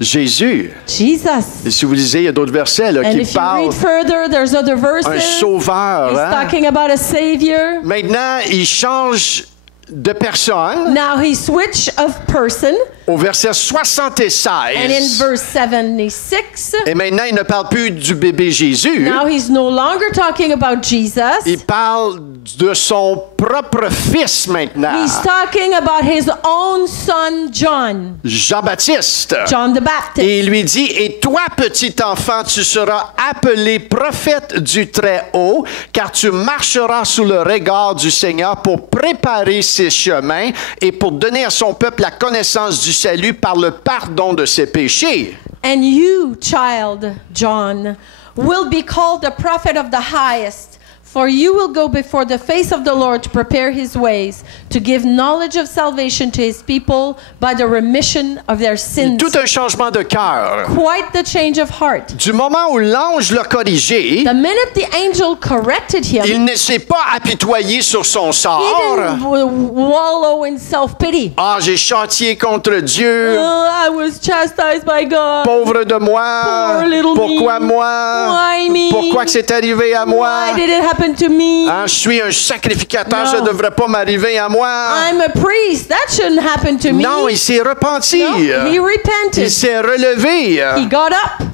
Jésus. Jesus. Et si vous lisez, il y a d'autres versets là, And qui if you parlent read further, there's other verses. un sauveur. He's Hein? talking about a savior. Maintenant, il change de personne Now he switched of person, au verset and in 76. verse 76, Et maintenant, il ne parle plus du bébé Jésus. now he's no longer talking about Jesus. Il parle de son propre fils maintenant. He's talking about his own son, John, Jean-Baptiste. John the Baptist. Et il lui dit, et toi, petit enfant, tu seras appelé prophète du Très-Haut, car tu marcheras sous le regard du Seigneur pour préparer ses chemins et pour donner à son peuple la connaissance du salut par le pardon de ses péchés. And you, child, John, will be called the prophet of the highest, For you will go before the face of the Lord to prepare his ways, to give knowledge of salvation to his people by the remission of their sins. Tout un changement de cœur. Quite the change of heart. Du moment où l'ange l'a corrigé, The minute the angel corrected him, il ne s'est pas apitoyé sur son he sort. didn't wallow in self-pity. Ah, j'ai châtié contre Dieu. Oh, I was chastised by God. Pauvre de moi. Poor little Pourquoi me. moi? Why me? Pourquoi que c'est arrivé à moi? Why did it happen to me? Hein, je suis un sacrificateur, ça ne No. devrait pas m'arriver à moi. I'm a priest. That shouldn't happen to me. Non, il s'est repenti. No, he Il repented. s'est relevé. He got up.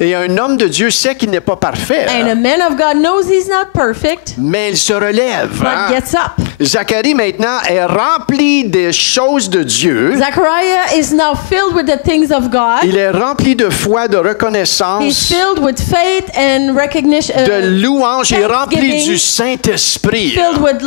Et un homme de Dieu sait qu'il n'est pas parfait. And a man of God knows he's not perfect, Mais il se relève. but Hein? gets up. Zacharie, maintenant, est rempli des choses de Dieu. Zechariah is now filled with the things of God. Il est rempli de foi, de He's reconnaissance, filled with faith and recognition. de louange. Il est rempli thanksgiving. du Saint-Esprit. Filled with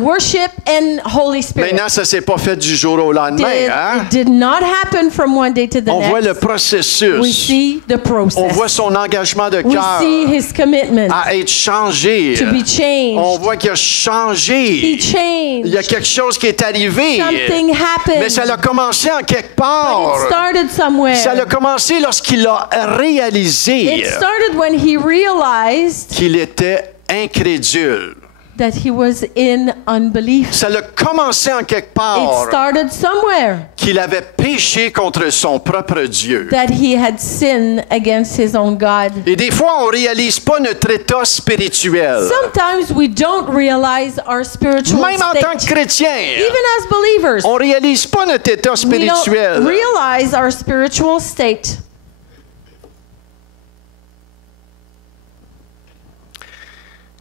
worship and Holy Spirit. Maintenant, ça ne s'est pas fait du jour au lendemain. Hein? It did not happen from one day to the On voit le next. processus. We see the process. On voit son engagement de We cœur see his commitment à être changé. to be changed. On voit qu'il a changé. He changed. Il y a quelque chose qui est arrivé. Something happened. Mais ça a commencé en quelque part. It started somewhere. Ça a commencé lorsqu'il a réalisé It started when he realized qu'il était incrédule. that he was in unbelief. Ça a commencé en quelque It part started somewhere qu'il avait péché contre son propre Dieu. that he had sinned against his own God. Et des fois, on ne réalise pas notre état spirituel. Sometimes we don't realize our spiritual Même en tant que state. chrétien, Even as believers, on ne réalise pas notre état we spirituel. don't realize our spiritual state.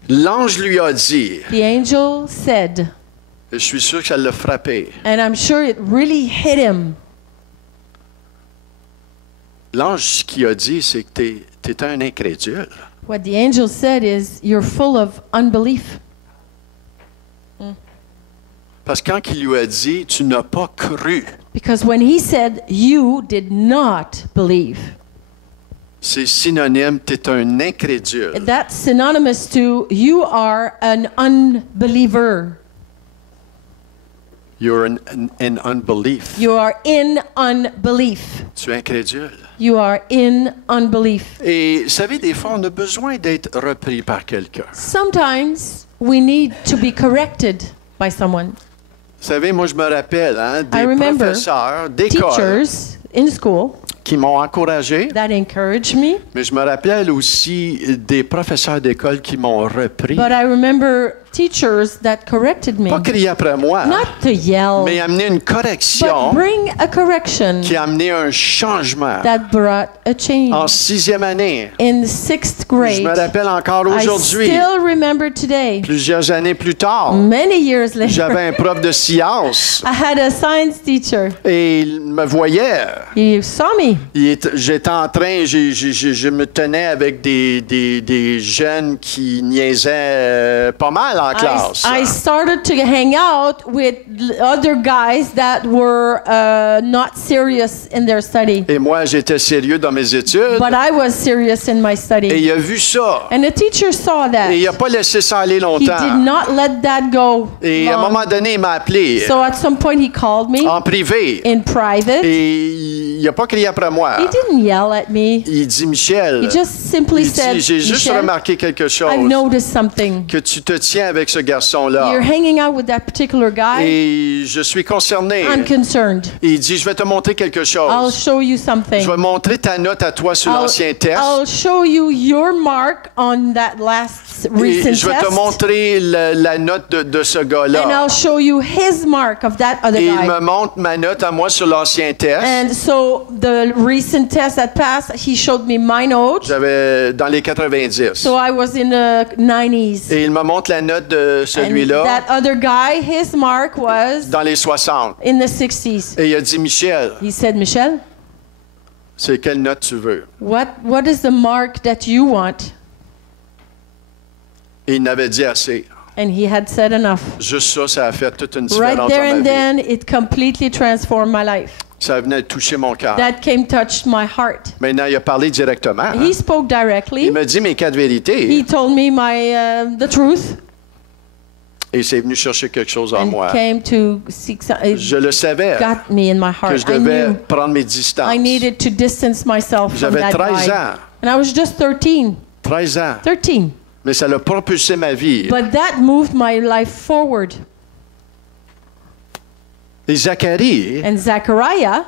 L'ange lui a dit, The angel said, et je suis sûr que ça l'a frappé, and I'm sure it really hit him. l'ange, ce qu'il a dit, c'est que tu es un incrédule. What the angel said is, you're full of unbelief. Parce que quand il lui a dit, tu n'as pas cru, Because when he said, you did not believe, c'est synonyme, tu es un incrédule. that's synonymous to you are an unbeliever. You're in unbelief. You are in unbelief. Tu es incrédule. You are in unbelief. Et vous savez, des fois, on a besoin d'être repris par quelqu'un. Sometimes we need to be corrected by someone. Vous savez, moi, je me rappelle I des remember professeurs d'école Teachers in school qui m'ont encouragé, that encouraged me, mais je me rappelle aussi des professeurs d'école qui m'ont repris. but I remember teachers that corrected me. Pas crier après moi, Not to yell, mais amener une but correction bring a correction qui a amené un changement. that brought a change. En 6e année, In 6th je grade, me rappelle encore I aujourd'hui, still remember today, plusieurs années plus tard, many years later, j'avais un prof de science I had a science teacher. et il me voyait. He saw me. J'étais en train, je me tenais avec des jeunes qui niaisaient pas mal en classe. I started to hang out with other guys that were not serious in their study. Et moi, j'étais sérieux dans mes études. But I was serious in my Et study. il a vu ça. And the teacher saw that. Et il n'a pas laissé ça aller He did longtemps. not let that go. Et à un long. moment donné, il m'a appelé So at some point he called me en privé. in private. Et il n'a pas crié après moi. He didn't yell at me. Il dit, Michel, He just simply il said, dit, j'ai juste Michel, remarqué quelque chose, I've noticed something. que tu te tiens avec ce garçon-là. You're hanging out with that particular guy. Et je suis concerné. I'm concerned. Et il dit, je vais te montrer quelque I'll chose. show you something. Je vais montrer ta note à toi sur l'ancien test. I'll show you your mark on that last Et recent je vais te test. montrer la note de ce And gars-là. I'll show you his mark of that other Et il guy. me montre ma note à moi sur l'ancien test. And so the recent test that passed, he showed me my note. J'avais dans les 90. So I was in the 90s. Et il me montre la note de And celui-là that other guy, his mark was dans les 60. in the 60s. Et il a dit, Michel, He said, Michel, c'est quelle note tu veux? what is the mark that you want? Et il n'avait dit assez. And he had said enough. Juste ça, ça a fait toute une Right différence there dans and ma vie. then, it completely transformed my life. Ça venait toucher mon cœur. that came touched my heart. Maintenant, il a parlé directement. Hein? He spoke directly. Il m'a dit mes 4 vérités. He told me the truth Et c'est venu chercher quelque chose en and moi. came to seek something. Je le savais Got me in my que heart. je I devais knew prendre mes distances. I needed to distance myself from J'avais that 13 guy. ans. And I was just 13. 13 ans. 13. Mais ça a propulsé ma vie. But that moved my life forward. Et Zacharie And Zechariah,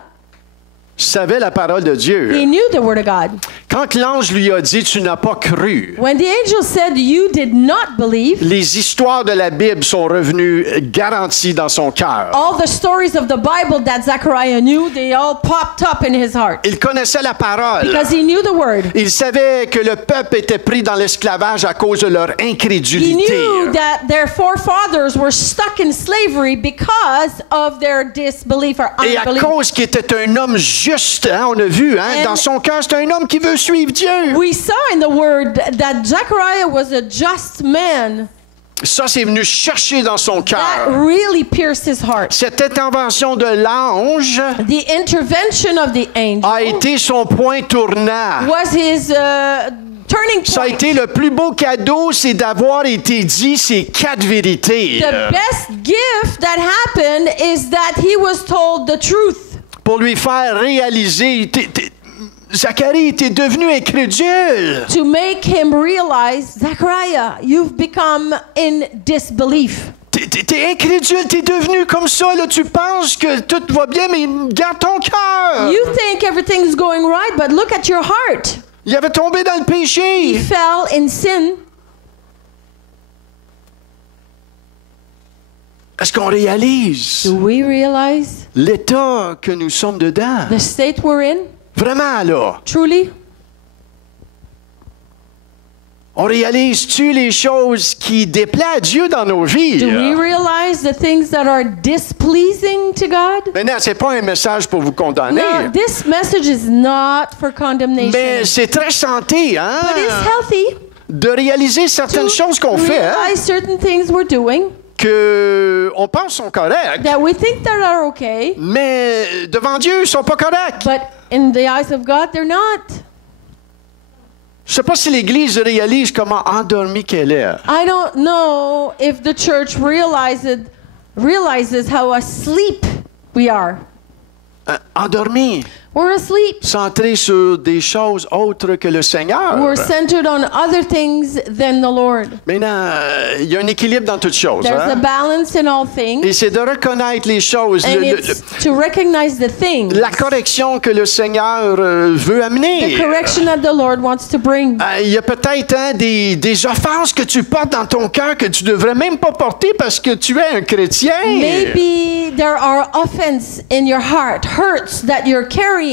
savait la parole de he Dieu. knew the word of God. Quand l'ange lui a dit « Tu n'as pas cru », When the angel said, "You did not believe," les histoires de la Bible sont revenues garanties dans son cœur. all the stories of the Bible that Zechariah knew, they all popped up in his heart. Il connaissait la parole. Because he knew the word. Il savait que le peuple était pris dans l'esclavage à cause de leur He incrédulité. knew that their forefathers were stuck in slavery because of their disbelief or Et à unbelief. cause qu'il était un homme juste, hein, on a vu, hein, And- dans son cœur, c'est un homme qui veut suivre Dieu. We saw in the word that Zechariah was a just man. Ça, c'est venu chercher dans son That cœur. really pierced his heart. Cette intervention de l'ange The intervention of the angel a été son point tournant. was his turning Ça a point. été le plus beau cadeau, c'est d'avoir été dit ces 4 vérités. The best gift that happened is that he was told the truth. Pour lui faire réaliser, Zacharie, t'es devenu incrédule. To make him realize, Zechariah, you've become in disbelief. T'es incrédule, t'es devenu comme ça, là, tu penses que tout va bien, mais garde ton cœur. You think everything's going right, but look at your heart. Il avait tombé dans le He péché. fell in sin. Est-ce qu'on réalise Do we realize l'état que nous sommes dedans? the state we're in? Vraiment, là. Truly? On réalise-tu les choses qui déplaisent à Dieu dans nos vies? Do we realize the things that are displeasing to God? Maintenant, c'est pas un message pour vous condamner. No, this message is not for condemnation. Mais c'est très santé, hein? But it's healthy De réaliser certaines choses qu'on to fait, hein, realize certain things we're doing que on pense sont correctes, that we think that are okay, mais devant Dieu, ils sont pas corrects. but in the eyes of God, they're not. Je sais pas si l'Église réalise comment endormie qu'elle est. I don't know if the church realizes how asleep we are. Endormie, We're asleep. centrée sur des choses autres que le Seigneur. We're centered on other things than the Lord. Maintenant, il y a un équilibre dans toutes choses. There's a Hein? balance in all things, Et c'est de reconnaître les choses, and it's to recognize the things, la correction que le Seigneur veut the amener. correction that the Lord wants to bring. Il y a peut-être hein, des offenses que tu portes dans ton cœur que tu devrais même pas porter parce que tu es un chrétien. Maybe there are offense in your heart, hurts that you're carrying,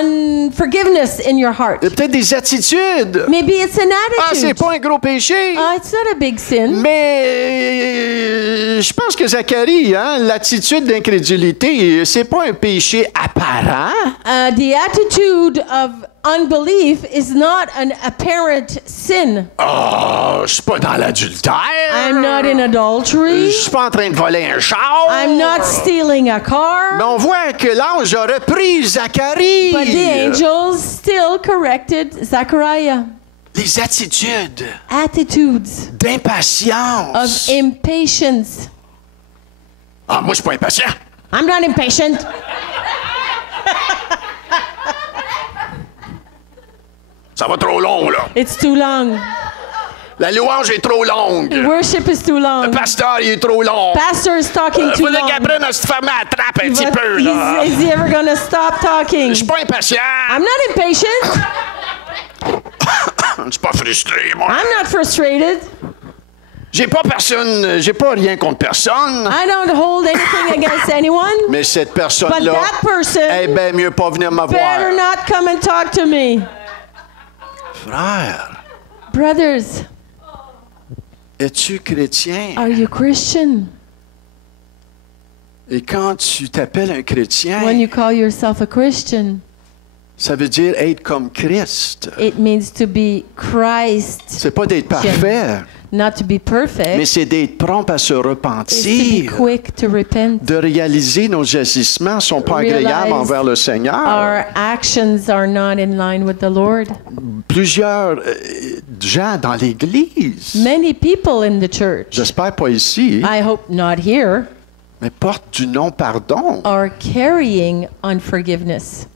unforgiveness in your heart. Il y a peut-être des attitudes. Maybe it's an Ah, c'est attitude. pas un gros péché. It's not a big sin. Mais je pense que Zacharie, hein, l'attitude d'incrédulité, c'est pas un péché apparent. The attitude of unbelief is not an apparent sin. Oh, je suis pas dans l'adultère. I'm not in Je adultery. suis pas en train de voler un char. I'm not stealing a Mais car. on voit que l'ange a repris Zacharie. But the angels still corrected Zechariah. Les attitudes Attitudes of d'impatience. impatience. Ah, moi, je suis pas impatient. I'm not impatient. Ça va trop long, là. It's too long. La louange est trop longue. Worship is too Le long. pasteur, il est trop long. Pastor is talking too Faudrait qu'il long. apprenne à se fermer la trappe un petit But peu, là. is he ever gonna stop talking? Je suis pas impatient. I'm not impatient. Je suis pas frustré, moi. I'm not frustrated. J'ai pas rien contre personne. I don't hold anything against anyone. Mais cette But personne-là, that person eh bien mieux pas venir me better voir. not come and talk to me. Frère, Brothers, es-tu chrétien? are you Christian? Et quand tu t'appelles un chrétien, When you call yourself a Christian, Ça veut dire être comme Christ. It means to be Christ, C'est pas d'être parfait, not to be perfect. mais c'est d'être prompt à se It's to be repentir, quick to repent. de réaliser nos agissements ne sont pas agréables Realize envers le Seigneur. Our actions are not in line with the Lord. Plusieurs gens dans l'Église, Many people in the church, j'espère pas ici, I hope not here, mais portent du non-pardon. are carrying unforgiveness.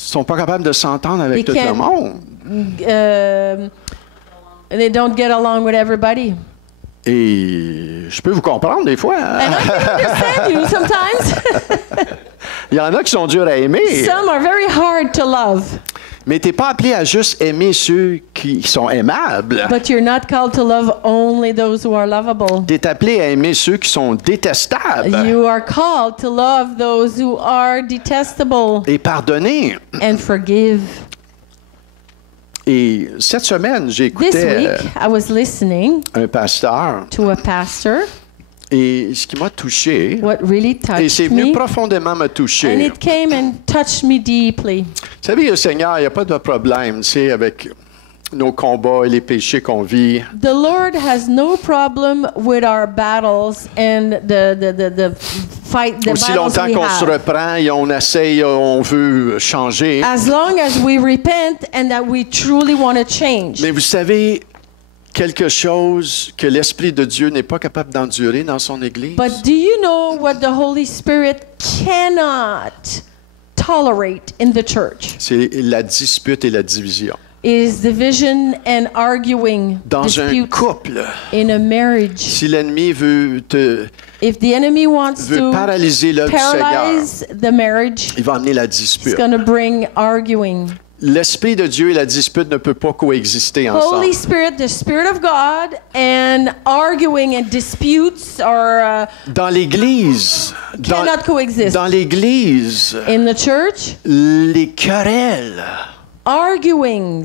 Ils sont pas capables de s'entendre avec They tout le can't- monde. They don't get along with everybody. Et je peux vous comprendre des fois. hein. And I can understand you sometimes. Il y en a qui sont durs à aimer. Some are very hard to love, Mais tu n'es pas appelé à juste aimer ceux qui sont aimables. but you're not called to love only those who are lovable. Tu es appelé à aimer ceux qui sont détestables You are called to love those who are detestable et pardonner. and forgive. Et cette semaine, This j'écoutais week, I was listening un pasteur to a pastor. et ce qui m'a touché, What really et c'est touched venu me, profondément me and toucher. it came and touched me deeply. Vous savez, le Seigneur, il n'y a pas de problème, tu sais, avec nos combats et les péchés qu'on vit. The Lord has no problem with our battles and the fight, the Aussi battles longtemps we qu'on se have. reprend et on essaye, on veut changer. As long as we repent and that we truly want to change. Mais vous savez, quelque chose que l'Esprit de Dieu n'est pas capable d'endurer dans son Église? But do you know what the Holy Spirit cannot tolerate in the church? C'est la dispute et la division. Is division and arguing, Dans un dispute couple, in a marriage. si l'ennemi veut If the enemy wants to paralyser l'œuvre du Seigneur, paralyze the marriage, il va amener la it's dispute. going to bring arguing. L'Esprit de Dieu et la dispute ne peuvent pas coexister ensemble. Holy Spirit, the Spirit of God, and arguing and disputes are Dans l'Église, cannot coexist. dans l'Église, In the church, les querelles arguings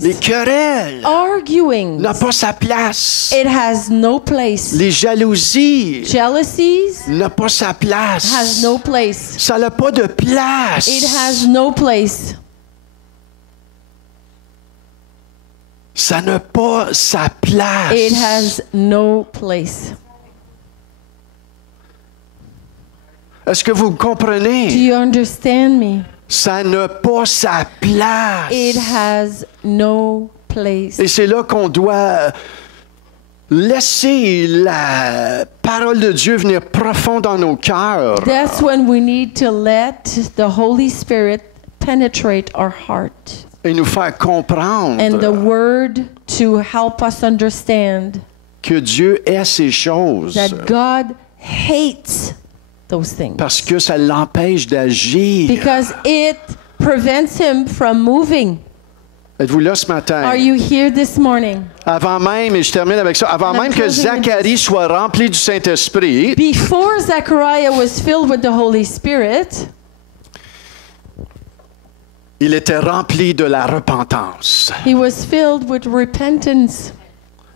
n'ont pas sa place. it has no place. Les jalousies Jealousies n'ont pas sa place. has no place. Ça n'a pas de place. It has no place. Ça n'a pas sa place. It has no place. Est-ce que vous Do comprenez? you understand me? Ça n'a pas sa place. It has no place. Et c'est là qu'on doit laisser la parole de Dieu venir profond dans nos cœurs. That's when we need to let the Holy Spirit penetrate our heart. Et nous faire comprendre And the word to help us understand que Dieu est ces choses that God hates those things parce que ça l'empêche d'agir. because it prevents him from moving. Êtes-vous là ce matin? Are you here this morning? Avant même, et je termine avec ça, avant And I'm même que closing with Zacharie soit rempli du Saint-Esprit, Before Zechariah was filled with the Holy Spirit, il était rempli de la repentance. he was filled with repentance.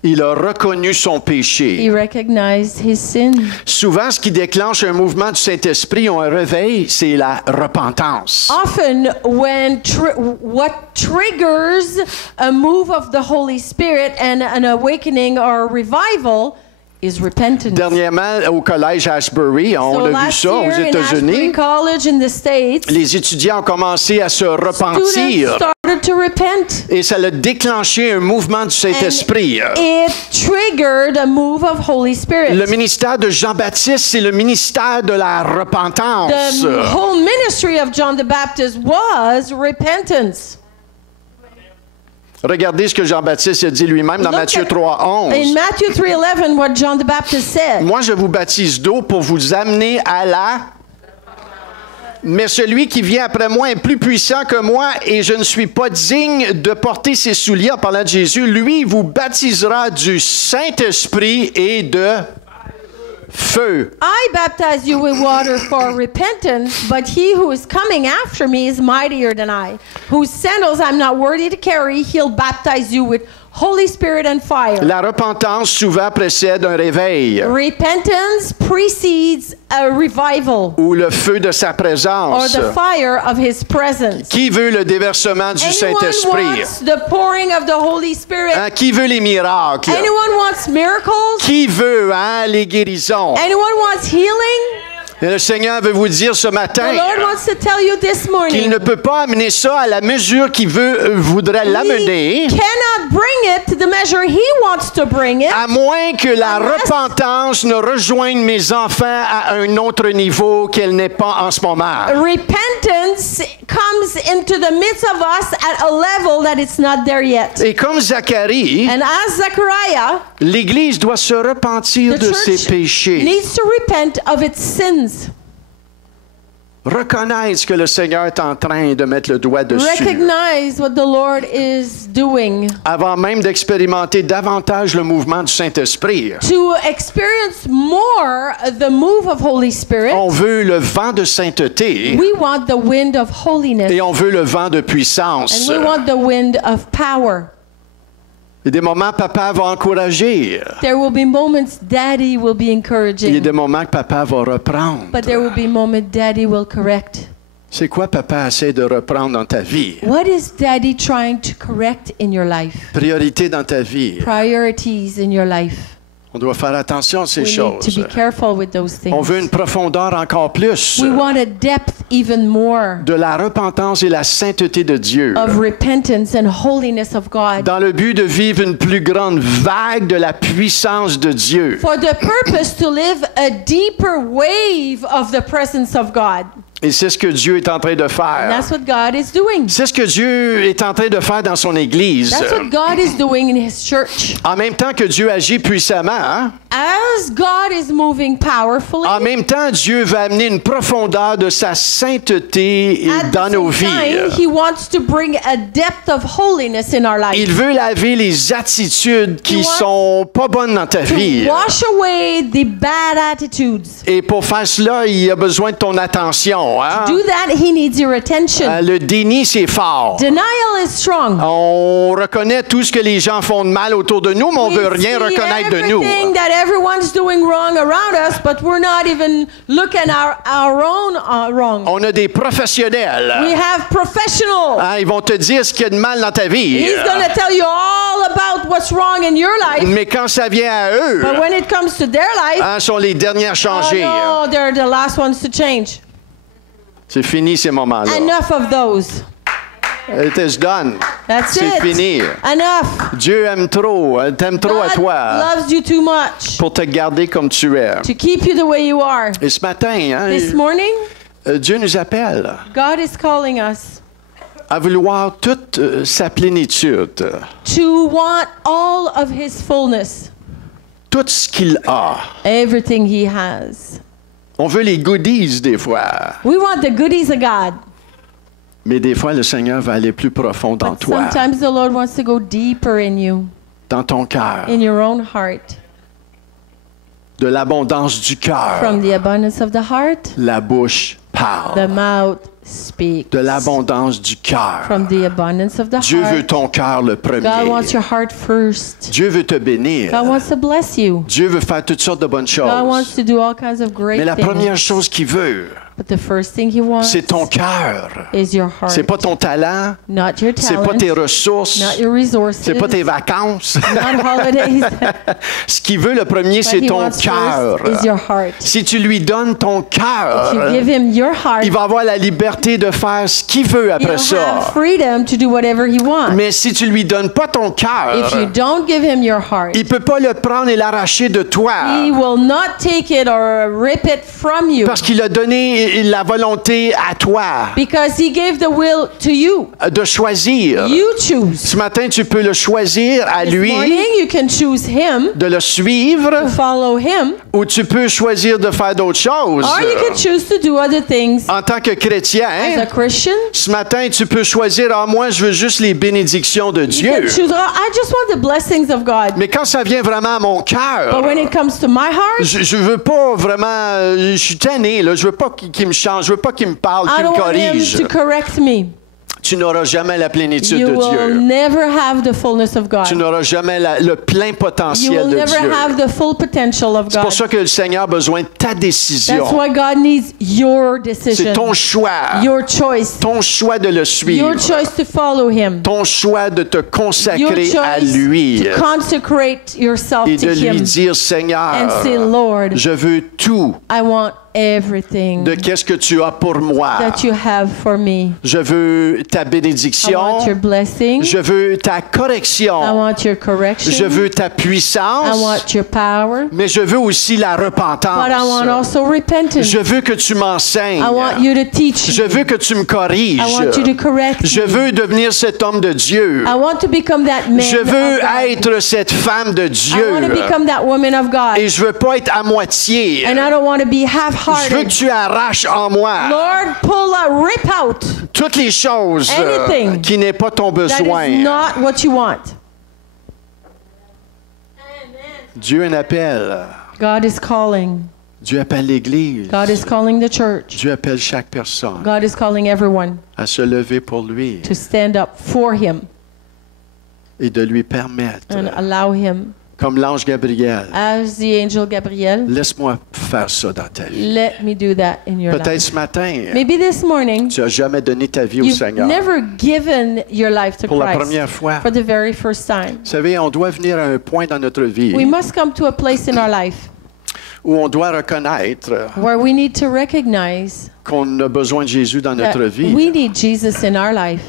Il a reconnu son He péché. recognized his sin. Souvent, ce qui déclenche un mouvement du Saint-Esprit ou un réveil, c'est la repentance. Often, when what triggers a move of the Holy Spirit and an awakening or revival is repentance. Dernièrement, au collège Ashbury, on So a vu last ça aux year in Ashbury États-Unis. College in the States, Les étudiants ont commencé à se students repentir started to repent. et ça a déclenché un mouvement du Saint-Esprit. It triggered a move of Holy Spirit. Le ministère de Jean-Baptiste, c'est le ministère de la repentance. The whole ministry of John the Baptist was repentance. Regardez ce que Jean-Baptiste a dit lui-même dans Look Matthieu at- 3:11. In Matthew 3:11, what John the Baptist said. Moi, je vous baptise d'eau pour vous amener à la... Mais celui qui vient après moi est plus puissant que moi et je ne suis pas digne de porter ses souliers en parlant de Jésus. Lui, il vous baptisera du Saint-Esprit et de feu. I baptize you with water for repentance, but he who is coming after me is mightier than I, whose sandals I'm not worthy to carry. He'll baptize you with Holy Spirit and fire. La repentance souvent précède un réveil Repentance precedes a revival ou le feu de sa or présence. the fire of His presence. Qui veut le déversement du Anyone Saint-Esprit? wants the pouring of the Holy Spirit? Hein, qui veut les miracles? Anyone wants miracles? Qui veut les guérisons? Anyone wants healing? Et le Seigneur veut vous dire ce matin The Lord wants to tell you this qu'il morning. ne peut pas amener ça à la mesure qu'il voudrait l'amener, He cannot bring it to the measure He wants to bring it à moins que la Unless- repentance ne rejoigne mes enfants à un autre niveau qu'elle n'est pas en ce moment. repentance comes into the midst of us at a level that it's not there yet. Et comme Zacharie, And as Zechariah, l'Église doit se repentir the de ses church péchés, needs to repent of its sins. reconnaître que le Seigneur est en train de mettre le doigt dessus, Recognize what the Lord is doing. avant même d'expérimenter davantage le mouvement du Saint-Esprit. To experience more the move of Holy Spirit, On veut le vent de sainteté we want the wind of holiness. et on veut le vent de puissance. And we want the wind of power. Il y a des moments papa va encourager. There will be moments Daddy will be Il y a encouraging, des moments que papa va reprendre. but there will be moments Daddy will correct. C'est quoi papa essaie de reprendre dans ta vie? What is Daddy trying to correct in your life? Priorité dans ta vie. Priorities in your life. On doit faire attention à ces We need to choses. be careful with those On veut things. une profondeur encore plus We want a depth even more de la repentance et la sainteté de Dieu, of repentance and holiness of God dans le but de vivre une plus grande vague de la puissance de Dieu. for the purpose to live a deeper wave of the presence of God. Et c'est ce que Dieu est en train de And faire. that's what God is doing. C'est ce que Dieu est en train de faire dans son Église. That's what God is doing in His church. En même temps que Dieu agit puissamment, hein, As God is moving powerfully, en même temps, Dieu va amener une profondeur de sa sainteté at dans the nos same time, vies. He wants to bring a depth of holiness in our life. Il veut laver les attitudes qui He wants sont pas bonnes dans ta vie. To wash away the bad attitudes. Et pour faire cela, il a besoin de ton attention. Hein? Do that, He needs your attention. Le déni, c'est fort. Denial is strong. On reconnaît tout ce que les gens font de mal autour de nous, mais on We veut rien see reconnaître de nous. everything that everyone's doing wrong around us, but we're not even looking at our own wrong. On a des professionnels. We have professionals. Hein, ils vont te dire ce qu'il y a de mal dans ta vie. He's going to tell you all about what's wrong in your life, Mais quand ça vient à eux, but when it comes to their life, hein, sont les derniers à oh changer. no, they're the last ones to change. C'est fini ces moments-là. Enough of those. It is done. That's C'est it. fini. Enough. Dieu aime trop, t'aime trop à God toi loves you too much pour te garder comme tu es. to keep you the way you are. Et ce matin, hein, This morning, Dieu nous appelle God is calling us à vouloir toute sa plénitude, to want all of His fullness, tout ce qu'il a. everything He has. On veut les goodies des fois, We want the goodies of God, mais des fois le Seigneur va aller plus profond dans but toi, sometimes the Lord wants to go deeper in you, dans ton cœur, in your own heart. de l'abondance du cœur. From the abundance of the heart, La bouche parle. the mouth speaks. De l'abondance du cœur. From the abundance of the Dieu veut heart, ton cœur le God premier. wants your heart first. Dieu veut te bénir. God wants to bless you. Dieu veut faire toutes sortes de bonnes God wants choses. to do all kinds of great Mais la première things. chose qu'il veut, But the first thing He wants c'est ton cœur. is your heart. C'est pas ton talent, Not your c'est talent, pas tes ressources, not your resources, c'est pas tes vacances. not holidays. Ce qu'il veut le premier, What c'est He ton wants cœur. first is your heart. Si tu lui donnes ton If you cœur, give Him your heart, il va avoir la liberté de faire ce qu'il veut après He'll ça. have freedom to do whatever He wants. Mais si tu lui donnes pas ton If you cœur, don't give Him your heart, il peut pas le prendre et l'arracher de toi. He will not take it or rip it from you, Parce qu'il a donné la volonté à toi because He gave the will to you. de choisir. You choose. Ce matin, tu peux le choisir à This lui, morning, you can choose Him, de le suivre, to follow Him, ou tu peux choisir de faire d'autres choses. or you can choose to do other things. En tant que chrétien, As a Christian, ce matin, tu peux choisir, moi, je veux juste les bénédictions de you Dieu. can choose, I just want the blessings of God. Mais quand ça vient vraiment à mon cœur, But when it comes to my heart, je veux pas vraiment, je suis tanné, là, je veux pas qu'il me change, je veux pas qu'il me parle, I qu'il me don't want Him corrige. to correct me. tu n'auras jamais la plénitude You de will Dieu. never have the fullness of Tu God. n'auras jamais le plein You potentiel will de never Dieu. have the full potential of C'est pour God. ça que le Seigneur a besoin de ta That's décision. why God needs your C'est decision, ton choix. your choice, Ton choix de le suivre. your choice to follow Him, Ton choix de te your consacrer à choice lui. to consecrate yourself Et to de lui Him dire, and Seigneur, say, Lord, je veux tout I want everything de qu'est-ce que tu as pour moi. that you have for me. Je veux ta I bénédiction. want your blessing. Je veux ta I correction. want your Je correction. veux ta I puissance. want your power. Mais je veux aussi la But I want repentance. also repentance. Je veux que tu m'enseignes. I want you to teach Je me. veux que tu me corriges. I want you to correct Je me. veux devenir cet homme de Dieu. I want to become that man Je of veux God. être cette femme de I Dieu. want to become that woman of God. Et je veux pas être à moitié. And I don't want to be Je veux que half-hearted. tu arraches en moi Lord, pull out, rip out toutes les choses Anything qui n'est pas ton that besoin. is not what you want. Dieu en appelle. God is calling. Dieu appelle l'Église. God is calling the church. Dieu appelle chaque personne God is calling everyone à se lever pour lui to stand up for Him et de lui permettre, and allow Him, comme l'ange Gabriel, as the angel Gabriel, laisse-moi faire ça dans ta vie. let me do that in your Peut-être life. ce matin, Maybe this morning, tu n'as jamais donné ta vie au you've Seigneur. never given your life to Pour la Christ première fois. for the very first time. Vous savez, on doit venir à un point dans notre vie We must come to a place in our life où on doit reconnaître where we need to recognize qu'on a besoin de Jésus dans that notre vie. we need Jesus in our life.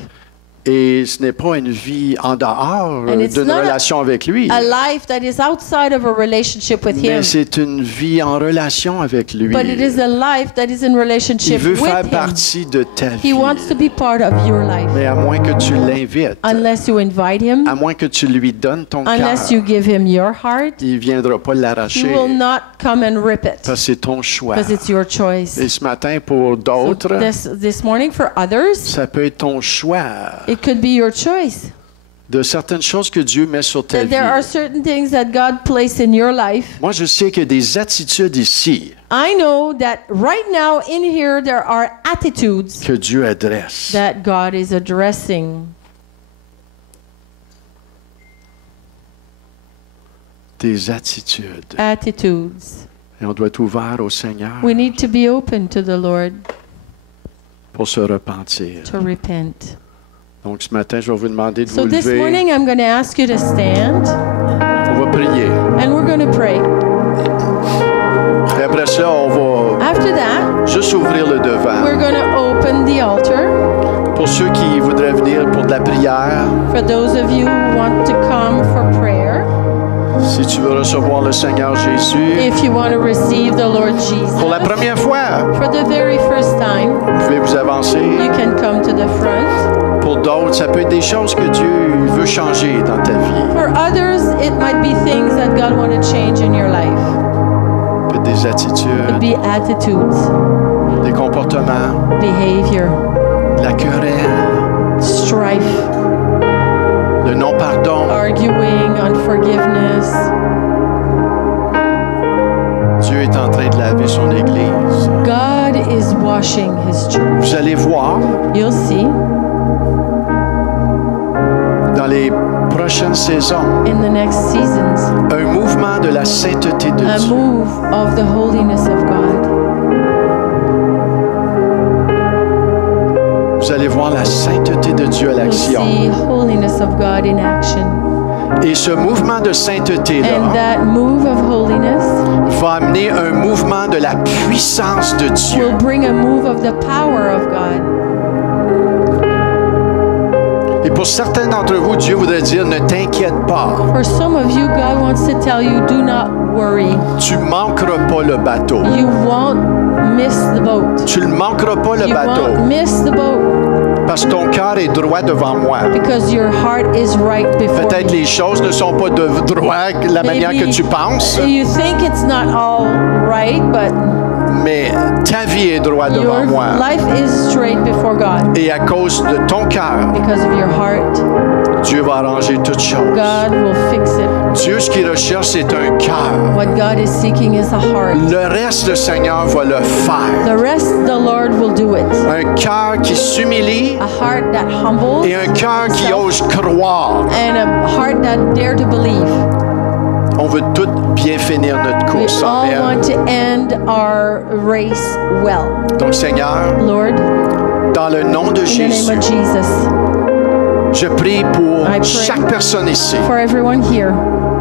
Et ce n'est pas une vie en dehors And it's d'une not relation avec lui, A life that is outside of a relationship with mais Him. c'est une vie en relation avec lui. But it is a life that is in Il relationship veut faire with Him. partie de ta vie. He wants to be part of your life. Mais à moins que tu l'invites, Unless you invite Him, à moins que tu lui donnes ton cœur, unless you give Him your heart, il ne viendra pas He l'arracher. will not come and rip it Parce que c'est ton choix. because it's your choice. Et ce matin, pour So d'autres, this morning for others, ça peut être ton choix it could be your choice. de certaines choses que Dieu met sur ta That vie. there are certain things that God placed in your life. Moi, je sais qu'il y a des attitudes ici I know that right now in here there are attitudes que Dieu adresse. that God is addressing. Des attitudes. Attitudes. Et on doit être ouvert au Seigneur We need to be open to the Lord pour se repentir. to repent. Donc, ce matin, je vais vous demander de So vous this lever. morning I'm going to ask you to stand On va prier. and we're going to pray. Et après ça, on va After that, juste ouvrir le devant. we're going to open the altar Pour ceux qui voudraient venir pour de la prière, for those of you who want to come for prayer. si tu veux recevoir le Seigneur Jésus, If you want to receive the Lord pour la Jesus première fois, for the very first time, vous pouvez vous avancer. you can come to the front. Pour d'autres, ça peut être des choses que Dieu veut changer dans ta vie. For others, it might be things that God want to change in your life. Peut-être des It attitudes, could be attitudes, des comportements, behavior, de la querelle, strife, le non-pardon. arguing, unforgiveness. Dieu est en train de laver son Église. God is washing His church. Vous allez voir You'll see dans les prochaines saisons in the next seasons un mouvement de la sainteté de a Dieu. move of the holiness of God. Vous allez voir la sainteté de Dieu à You'll l'action. see holiness of God in action. Et ce mouvement de And sainteté-là that move of holiness va amener un mouvement de la puissance de Dieu. will bring a move of the power of God. Et pour certains d'entre vous, Dieu voudrait dire, ne t'inquiète pas, For some of you, God wants to tell you, do not worry. tu manqueras pas le bateau. You won't miss the boat. Tu ne manqueras pas le You bateau, won't miss the boat parce que ton cœur est droit devant moi. because your heart is right before Peut-être me. les choses ne sont pas de droit de la manière que Maybe tu penses, you think it's not all right, but mais ta vie est droit devant your moi. life is straight before God Et à cause de ton cœur, because of your heart. Dieu va arranger toutes choses. God will fix it. Dieu, ce qu'il recherche, c'est un cœur. What God is seeking is a heart. Le reste, le Seigneur va le faire. The rest, the Lord will do it. Un cœur qui s'humilie A heart that humbles et un cœur qui himself, ose croire. and a heart that dare to believe. On veut tous bien finir notre We course. all Amen. want to end our race well. Donc, Seigneur, Lord, dans le nom de in the name Jésus, of Jesus, je prie pour I pray chaque personne ici. for everyone here,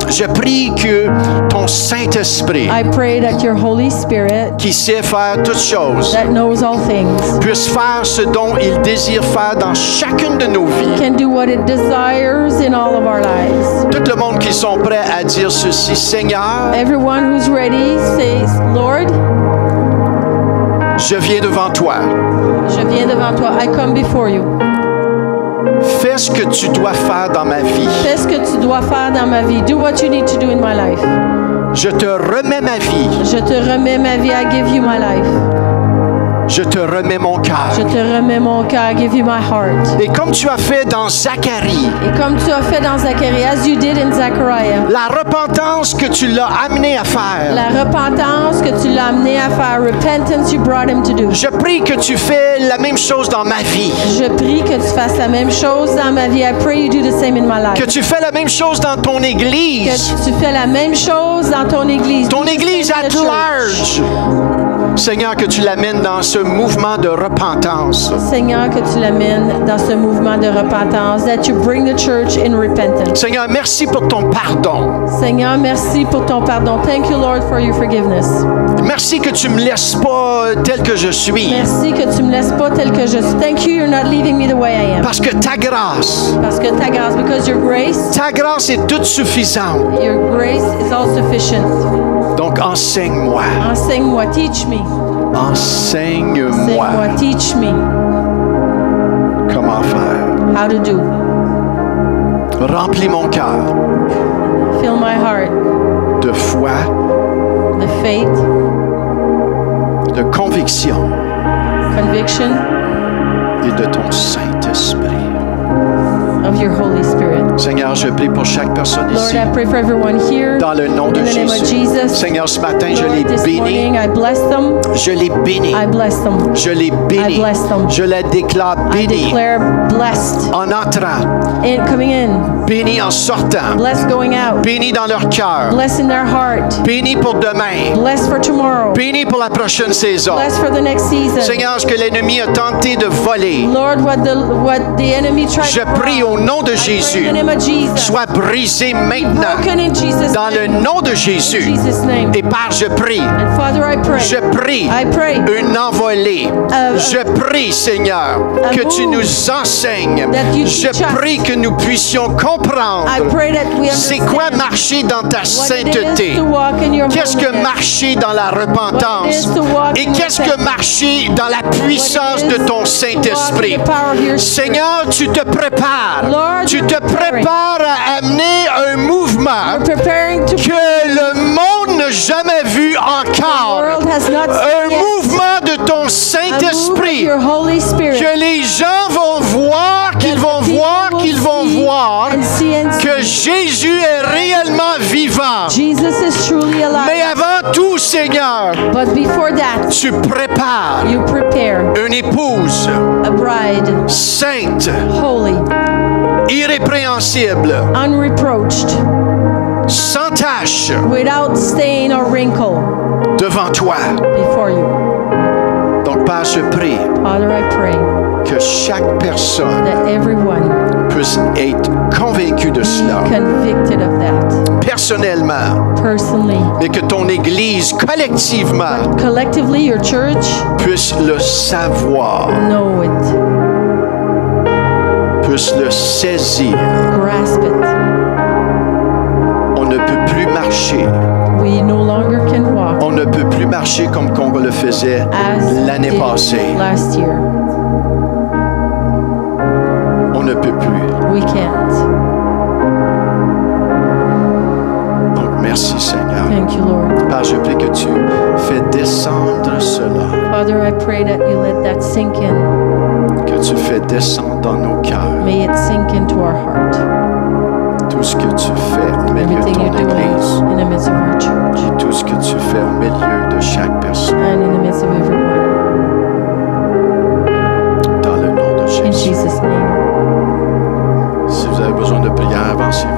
Je prie que ton Saint-Esprit, I pray that your Holy Spirit, qui sait faire toutes choses, that knows all things, puisse faire ce dont il désire faire dans chacune de nos vies. can do what it desires in all of our lives. Tout le monde qui sont prêts à dire ceci, Seigneur, Everyone who's ready says, Lord, je viens devant toi. je viens devant toi. I come before you. Fais ce que tu dois faire dans ma vie. Fais ce que tu dois faire dans ma vie. Do what you need to do in my life. Je te remets ma vie. Je te remets ma vie. I give you my life. Je te remets mon Je cœur. te remets mon cœur. I give you my heart. Et comme tu as fait dans Zacharie, Et comme tu as fait dans Zacharie, as you did in Zechariah, la repentance que tu l'as amené à faire, la repentance que tu l'as amené à faire, repentance you brought him to do. je prie que tu fais la même chose dans ma vie. Je prie que tu fasses la même chose dans ma vie. I pray you do the same in my life. Que tu fais la même chose dans ton église. Que tu fais la même chose dans ton église. Ton Do the église same in at the church. large. Seigneur, que tu l'amènes dans ce mouvement de repentance. Seigneur, que tu l'amènes dans ce mouvement de repentance, that you bring the church in repentance. Seigneur, merci pour ton pardon. Seigneur, merci pour ton pardon. Thank you, Lord, for your forgiveness. Merci que tu me laisses pas tel que je suis. Merci que tu me laisses pas tel que je suis. Thank you, you're not leaving me the way I am. Parce que ta grâce Because your grace est toute suffisante. is all sufficient. Donc enseigne-moi. Enseigne-moi, teach me. Enseigne-moi Enseigne-moi, teach me comment faire. how to do. Remplis mon cœur Fill my heart, de foi, the faith, de conviction conviction et de ton Saint-Esprit. of your Holy Spirit. Seigneur, je prie pour chaque personne Lord, ici. I pray for everyone here. Dans le nom de In the name of Jésus. Jesus. Seigneur, ce matin, je les Lord, this bénis. morning, I bless them. Je les bénis. I bless them. Je les bénis. I bless them. Je les déclare I bénis declare blessed en entrant, in coming in, bénis en sortant, blessed going out, bénis dans leur cœur, blessed in their heart, bénis pour demain, blessed for tomorrow, bénis pour la prochaine saison. blessed for the next season. Seigneur, ce que l'ennemi a tenté de voler, Lord, what the enemy tried je to prie au nom de Jésus, in the name of Jesus, soit brisé maintenant. broken in Jesus' Dans le name. nom de In Jésus. Jesus' name. Et par je prie, And Father, I pray. je prie I pray une envolée. Je prie, Seigneur, que tu nous enseignes. that you Je teach us. prie que nous puissions comprendre I pray that we c'est understand quoi marcher dans ta what it sainteté. is to walk in your Qu'est-ce que holiness. marcher dans la What it repentance? is to walk Et in qu'est-ce que repentance. marcher dans la puissance What it de is ton to Saint-Esprit? walk in the power of your Spirit. Seigneur, tu te prépares. Lord, Tu you're te preparing. prépares à amener un mouvement You're preparing to que le monde n'a jamais vu the encore. world has not Un seen yet. mouvement de ton A move of Saint-Esprit your Holy Spirit. que les gens vont voir, qu'ils That vont the people voir, will qu'ils vont see voir and see and see. que Jésus est réellement vivant. Jesus is truly alive. Mais avant tout, Seigneur, But before that, tu prépares you prepare une épouse a bride, sainte, holy, irrépréhensible, unreproached, sans tache without stain or wrinkle devant toi. before you. Donc, Père, je prie Father, I pray que chaque personne that everyone puisse être convaincue de cela, be convicted of that personnellement, personally. mais que ton Église, collectivement, Collectively, your church, puisse le savoir, know it, puisse le saisir. grasp it. On ne peut plus marcher. We no longer can walk On ne peut plus marcher comme on le faisait as we l'année did passée. last year. On ne peut plus. We can't. Donc, merci Seigneur. Thank you, Lord. Père, je prie que tu fais descendre cela, Father, I pray that you let that sink in. que tu fais descendre dans nos cœurs. May it sink into our heart. name. Si vous avez besoin de prière, avancez-vous.